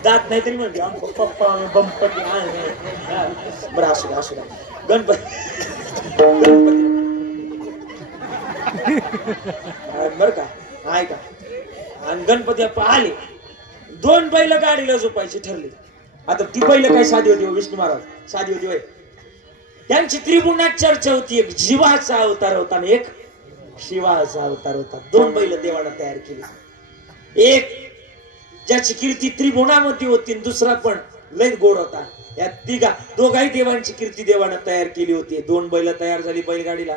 दात नाही तरी म्हणजे आमचं पप्पा गणपती आणले. बरं असू द्या असू द्या. गणपती गणपती बर का आहे का. आणि गणपती बाप्पा आले. 2 बैल गाडीला झोपायची ठरली. आता ती बैल काय साधी होती? विष्णू महाराज साधी होती वय. त्यांची त्रिभुवनात चर्चा होती. एक जीवाचा अवतार होता आणि एक शिवाचा अवतार होता. 2 बैल देवानं तयार केली. एक ज्याची कीर्ती त्रिभुवनामध्ये होती, दुसरा पण लय गोड होता. या दोघाही देवांची कीर्ती देवानं तयार केली होती. 2 बैल तयार झाली बैलगाडीला.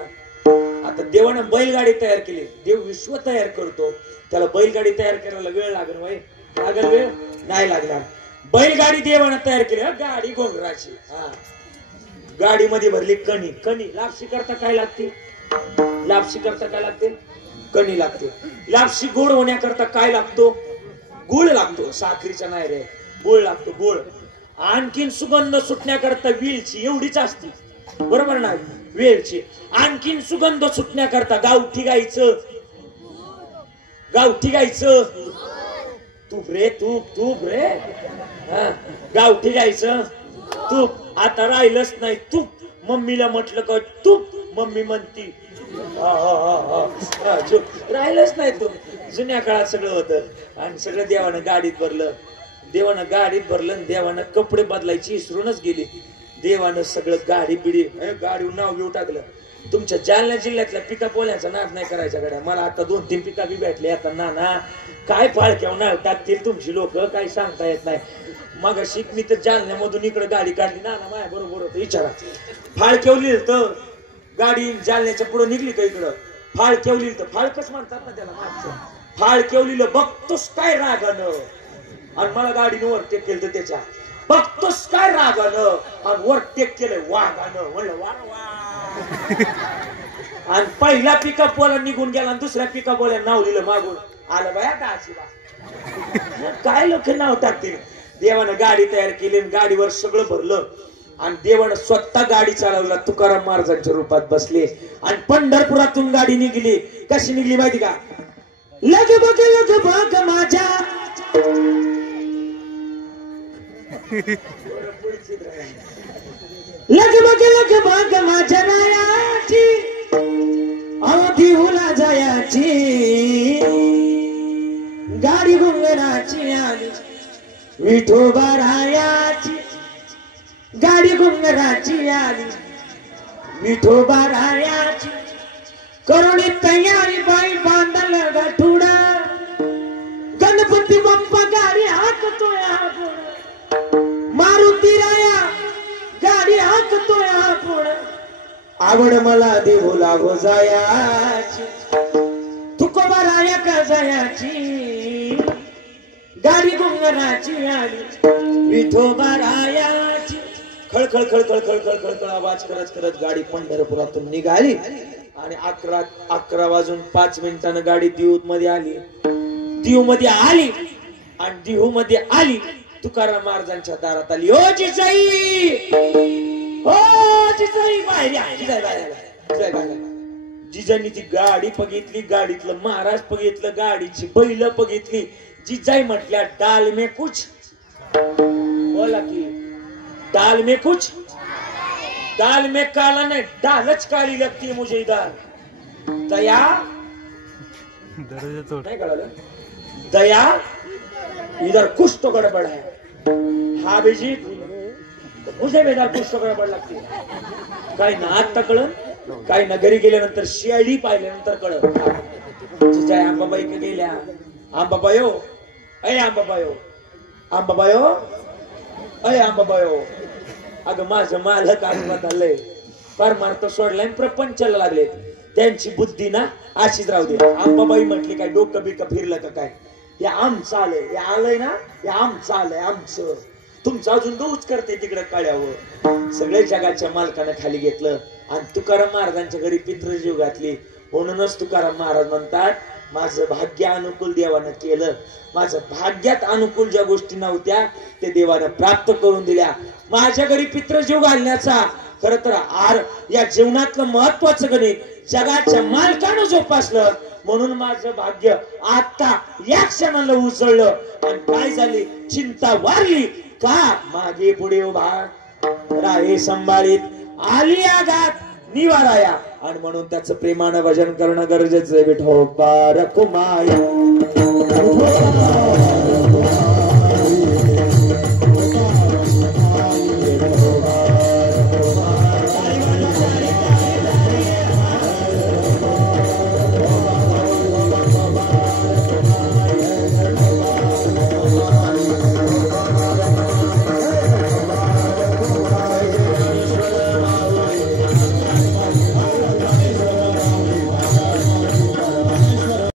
आता देवानं बैलगाडी तयार केली. देव विश्व तयार करतो, त्याला बैलगाडी तयार करायला वेळ लागेल वय? लागेल वेळ? नाही लागणार. बैलगाडी देवानं तयार केली. गाडी घोंगराची. हा गाडीमध्ये भरली कणी. कणी लापशी करता काय लागते? लापशी करता काय लागते? कणी लागते. लापशी गोड होण्याकरता काय लागतो? गुळ लागतो. साखरीचा नाही रे, गुळ लागतो. गुळ. आणखीन सुगंध सुटण्याकरता वेलची एवढीच असते. बरोबर ना? वेलची. आणखीन सुगंध सुटण्याकरता गावठी गाईचं, गावठी गाईचं तूप रे, तूप तूप रे. गावठी गाईचं तूप. आता राहिलंच नाही तूप. मम्मीला म्हटलं का तूप, मम्मी म्हणती राहिलंच नाही तूप. जुन्या काळात सगळं होतं आणि सगळं देवानं गाडीत भरलं. देवानं गाडीत भरलं. देवानं कपडे बदलायची विसरूनच गेली. देवानं सगळं गाडी बिडी गाडीवर नाव घेऊ टाकलं. तुमच्या जालना जिल्ह्यातल्या पिका पोल्याचा नाद नाही करायचा गड्या. मला आता 2-3 पिका बी भेटले आता नाना काय फाळक्यावर नाव टाकतील तुमची लोक काही सांगता येत नाही. मग शिक मी तर जालन्यामधून इकडे गाडी काढली नाना माझ्या बरोबर होतं विचारा. फाळक्यावर तर गाडी जालन्याच्या पुढे निघली का इकडं फाळक्यावर लिहिलं तर फाळकच म्हणतात ना त्याला मागचं. फाळक्यावर लिहिलं बघतोस काय रागानं आणि मला गाडीनं ओव्हरटेक केलं तर त्याच्या बघतोस काय रागानं आणि ओव्हरटेक केलंय वाघानं म्हणलं वा वा. आणि पहिला पिकअप वाला निघून गेला आणि दुसऱ्या पिकअप वाला नाव लिहिलं मागून आलं बाया दाशीबा. काय लोक नाव टाकतील. देवानं गाडी तयार केली गाडीवर सगळं भरलं आणि देवानं स्वतः गाडी चालवला तुकाराम महाराजांच्या रूपात बसले आणि पंढरपुरातून गाडी निघली. कशी निघली माहिती का लगबग लगबग माझ्या लगबग लगबग माझ्या रायाची अवधीहुला जायाची गाडी गुंगराची आली विठोबा रायाची गाडी गुंगराची आली विठोबा रायाची करुणी तयारी बाई बांधल गाठुडा गणपती बाप्पा गाडी हाकतोय मारुती राया गाडी हाकतोय आपण आवड मला देऊला हो जायाची तुकोबा राया का जायाची गाडी गुंगराची आली विठोबा रायाची खळखळ खळखळ खळखळ खळखळ आवाज करत करत गाडी पंढरपुरातून निघाली आणि 11 वाजून 5 मिनिटांना गाडी दिव मध्ये आली. दिव मध्ये आली आणि दिहू मध्ये आली तुकाराम महाराजांच्या दारात आली. ओ जिजाई ओ जिजाई बाहेर जिजाईनी ती गाडी बघितली गाडीतलं महाराज बघितलं गाडीची बैल बघितली. जिजाई म्हटल्या डाल में कुछ बोला की दाल में कुछ दाल में काला नहीं दालच काली लगती है मुझे इधर दया नहीं कळलं दया इधर कुछ तो गड़बड़ है. हाँ बेजी मुझे भी इधर कुछ तो गड़बड़ लगती है. काही ना आत्ता कळलं काही ना घरी गेल्यानंतर शियाळी पाहिल्यानंतर कळलं. जिजाई आंबाबाई का गेल्या आंबाबायो अय आंबाबायो आंबाबायो अय आंबाबायो अगं माझं मालक आजोबात आलंय परमार्थ सोडलाय प्रपंचाला लागले त्यांची बुद्धी ना अशीच राहू दे. आंबाबाई म्हटली काय डोकं बिकं फिरलं का काय हे आमचं आलंय हे आलंय ना हे आमचं आलंय आमचं तुमचं अजून रोज करते तिकडे काळ्यावर. सगळे जगाच्या मालकानं खाली घेतलं आणि तुकाराम महाराजांच्या घरी पितृजीव घातली. म्हणूनच तुकाराम महाराज म्हणतात माझं भाग्य अनुकूल देवानं केलं. माझं भाग्यात अनुकूल ज्या गोष्टी नव्हत्या ते देवानं प्राप्त करून दिल्या. माझ्या घरी पितृजीव घालण्याचा खर तर आर या जीवनातलं महत्वाचं गणित जगाच्या मालकानं जोपासलं म्हणून माझं भाग्य आता या क्षणाला उसळलं. आणि काय झाली चिंता वारली का मागे पुढे उभा राहे संभाळीत आली आघात निवाराया आणि म्हणून त्याचं प्रेमानं भजन करणं गरजेचं आहे. विठोबा रखुमाई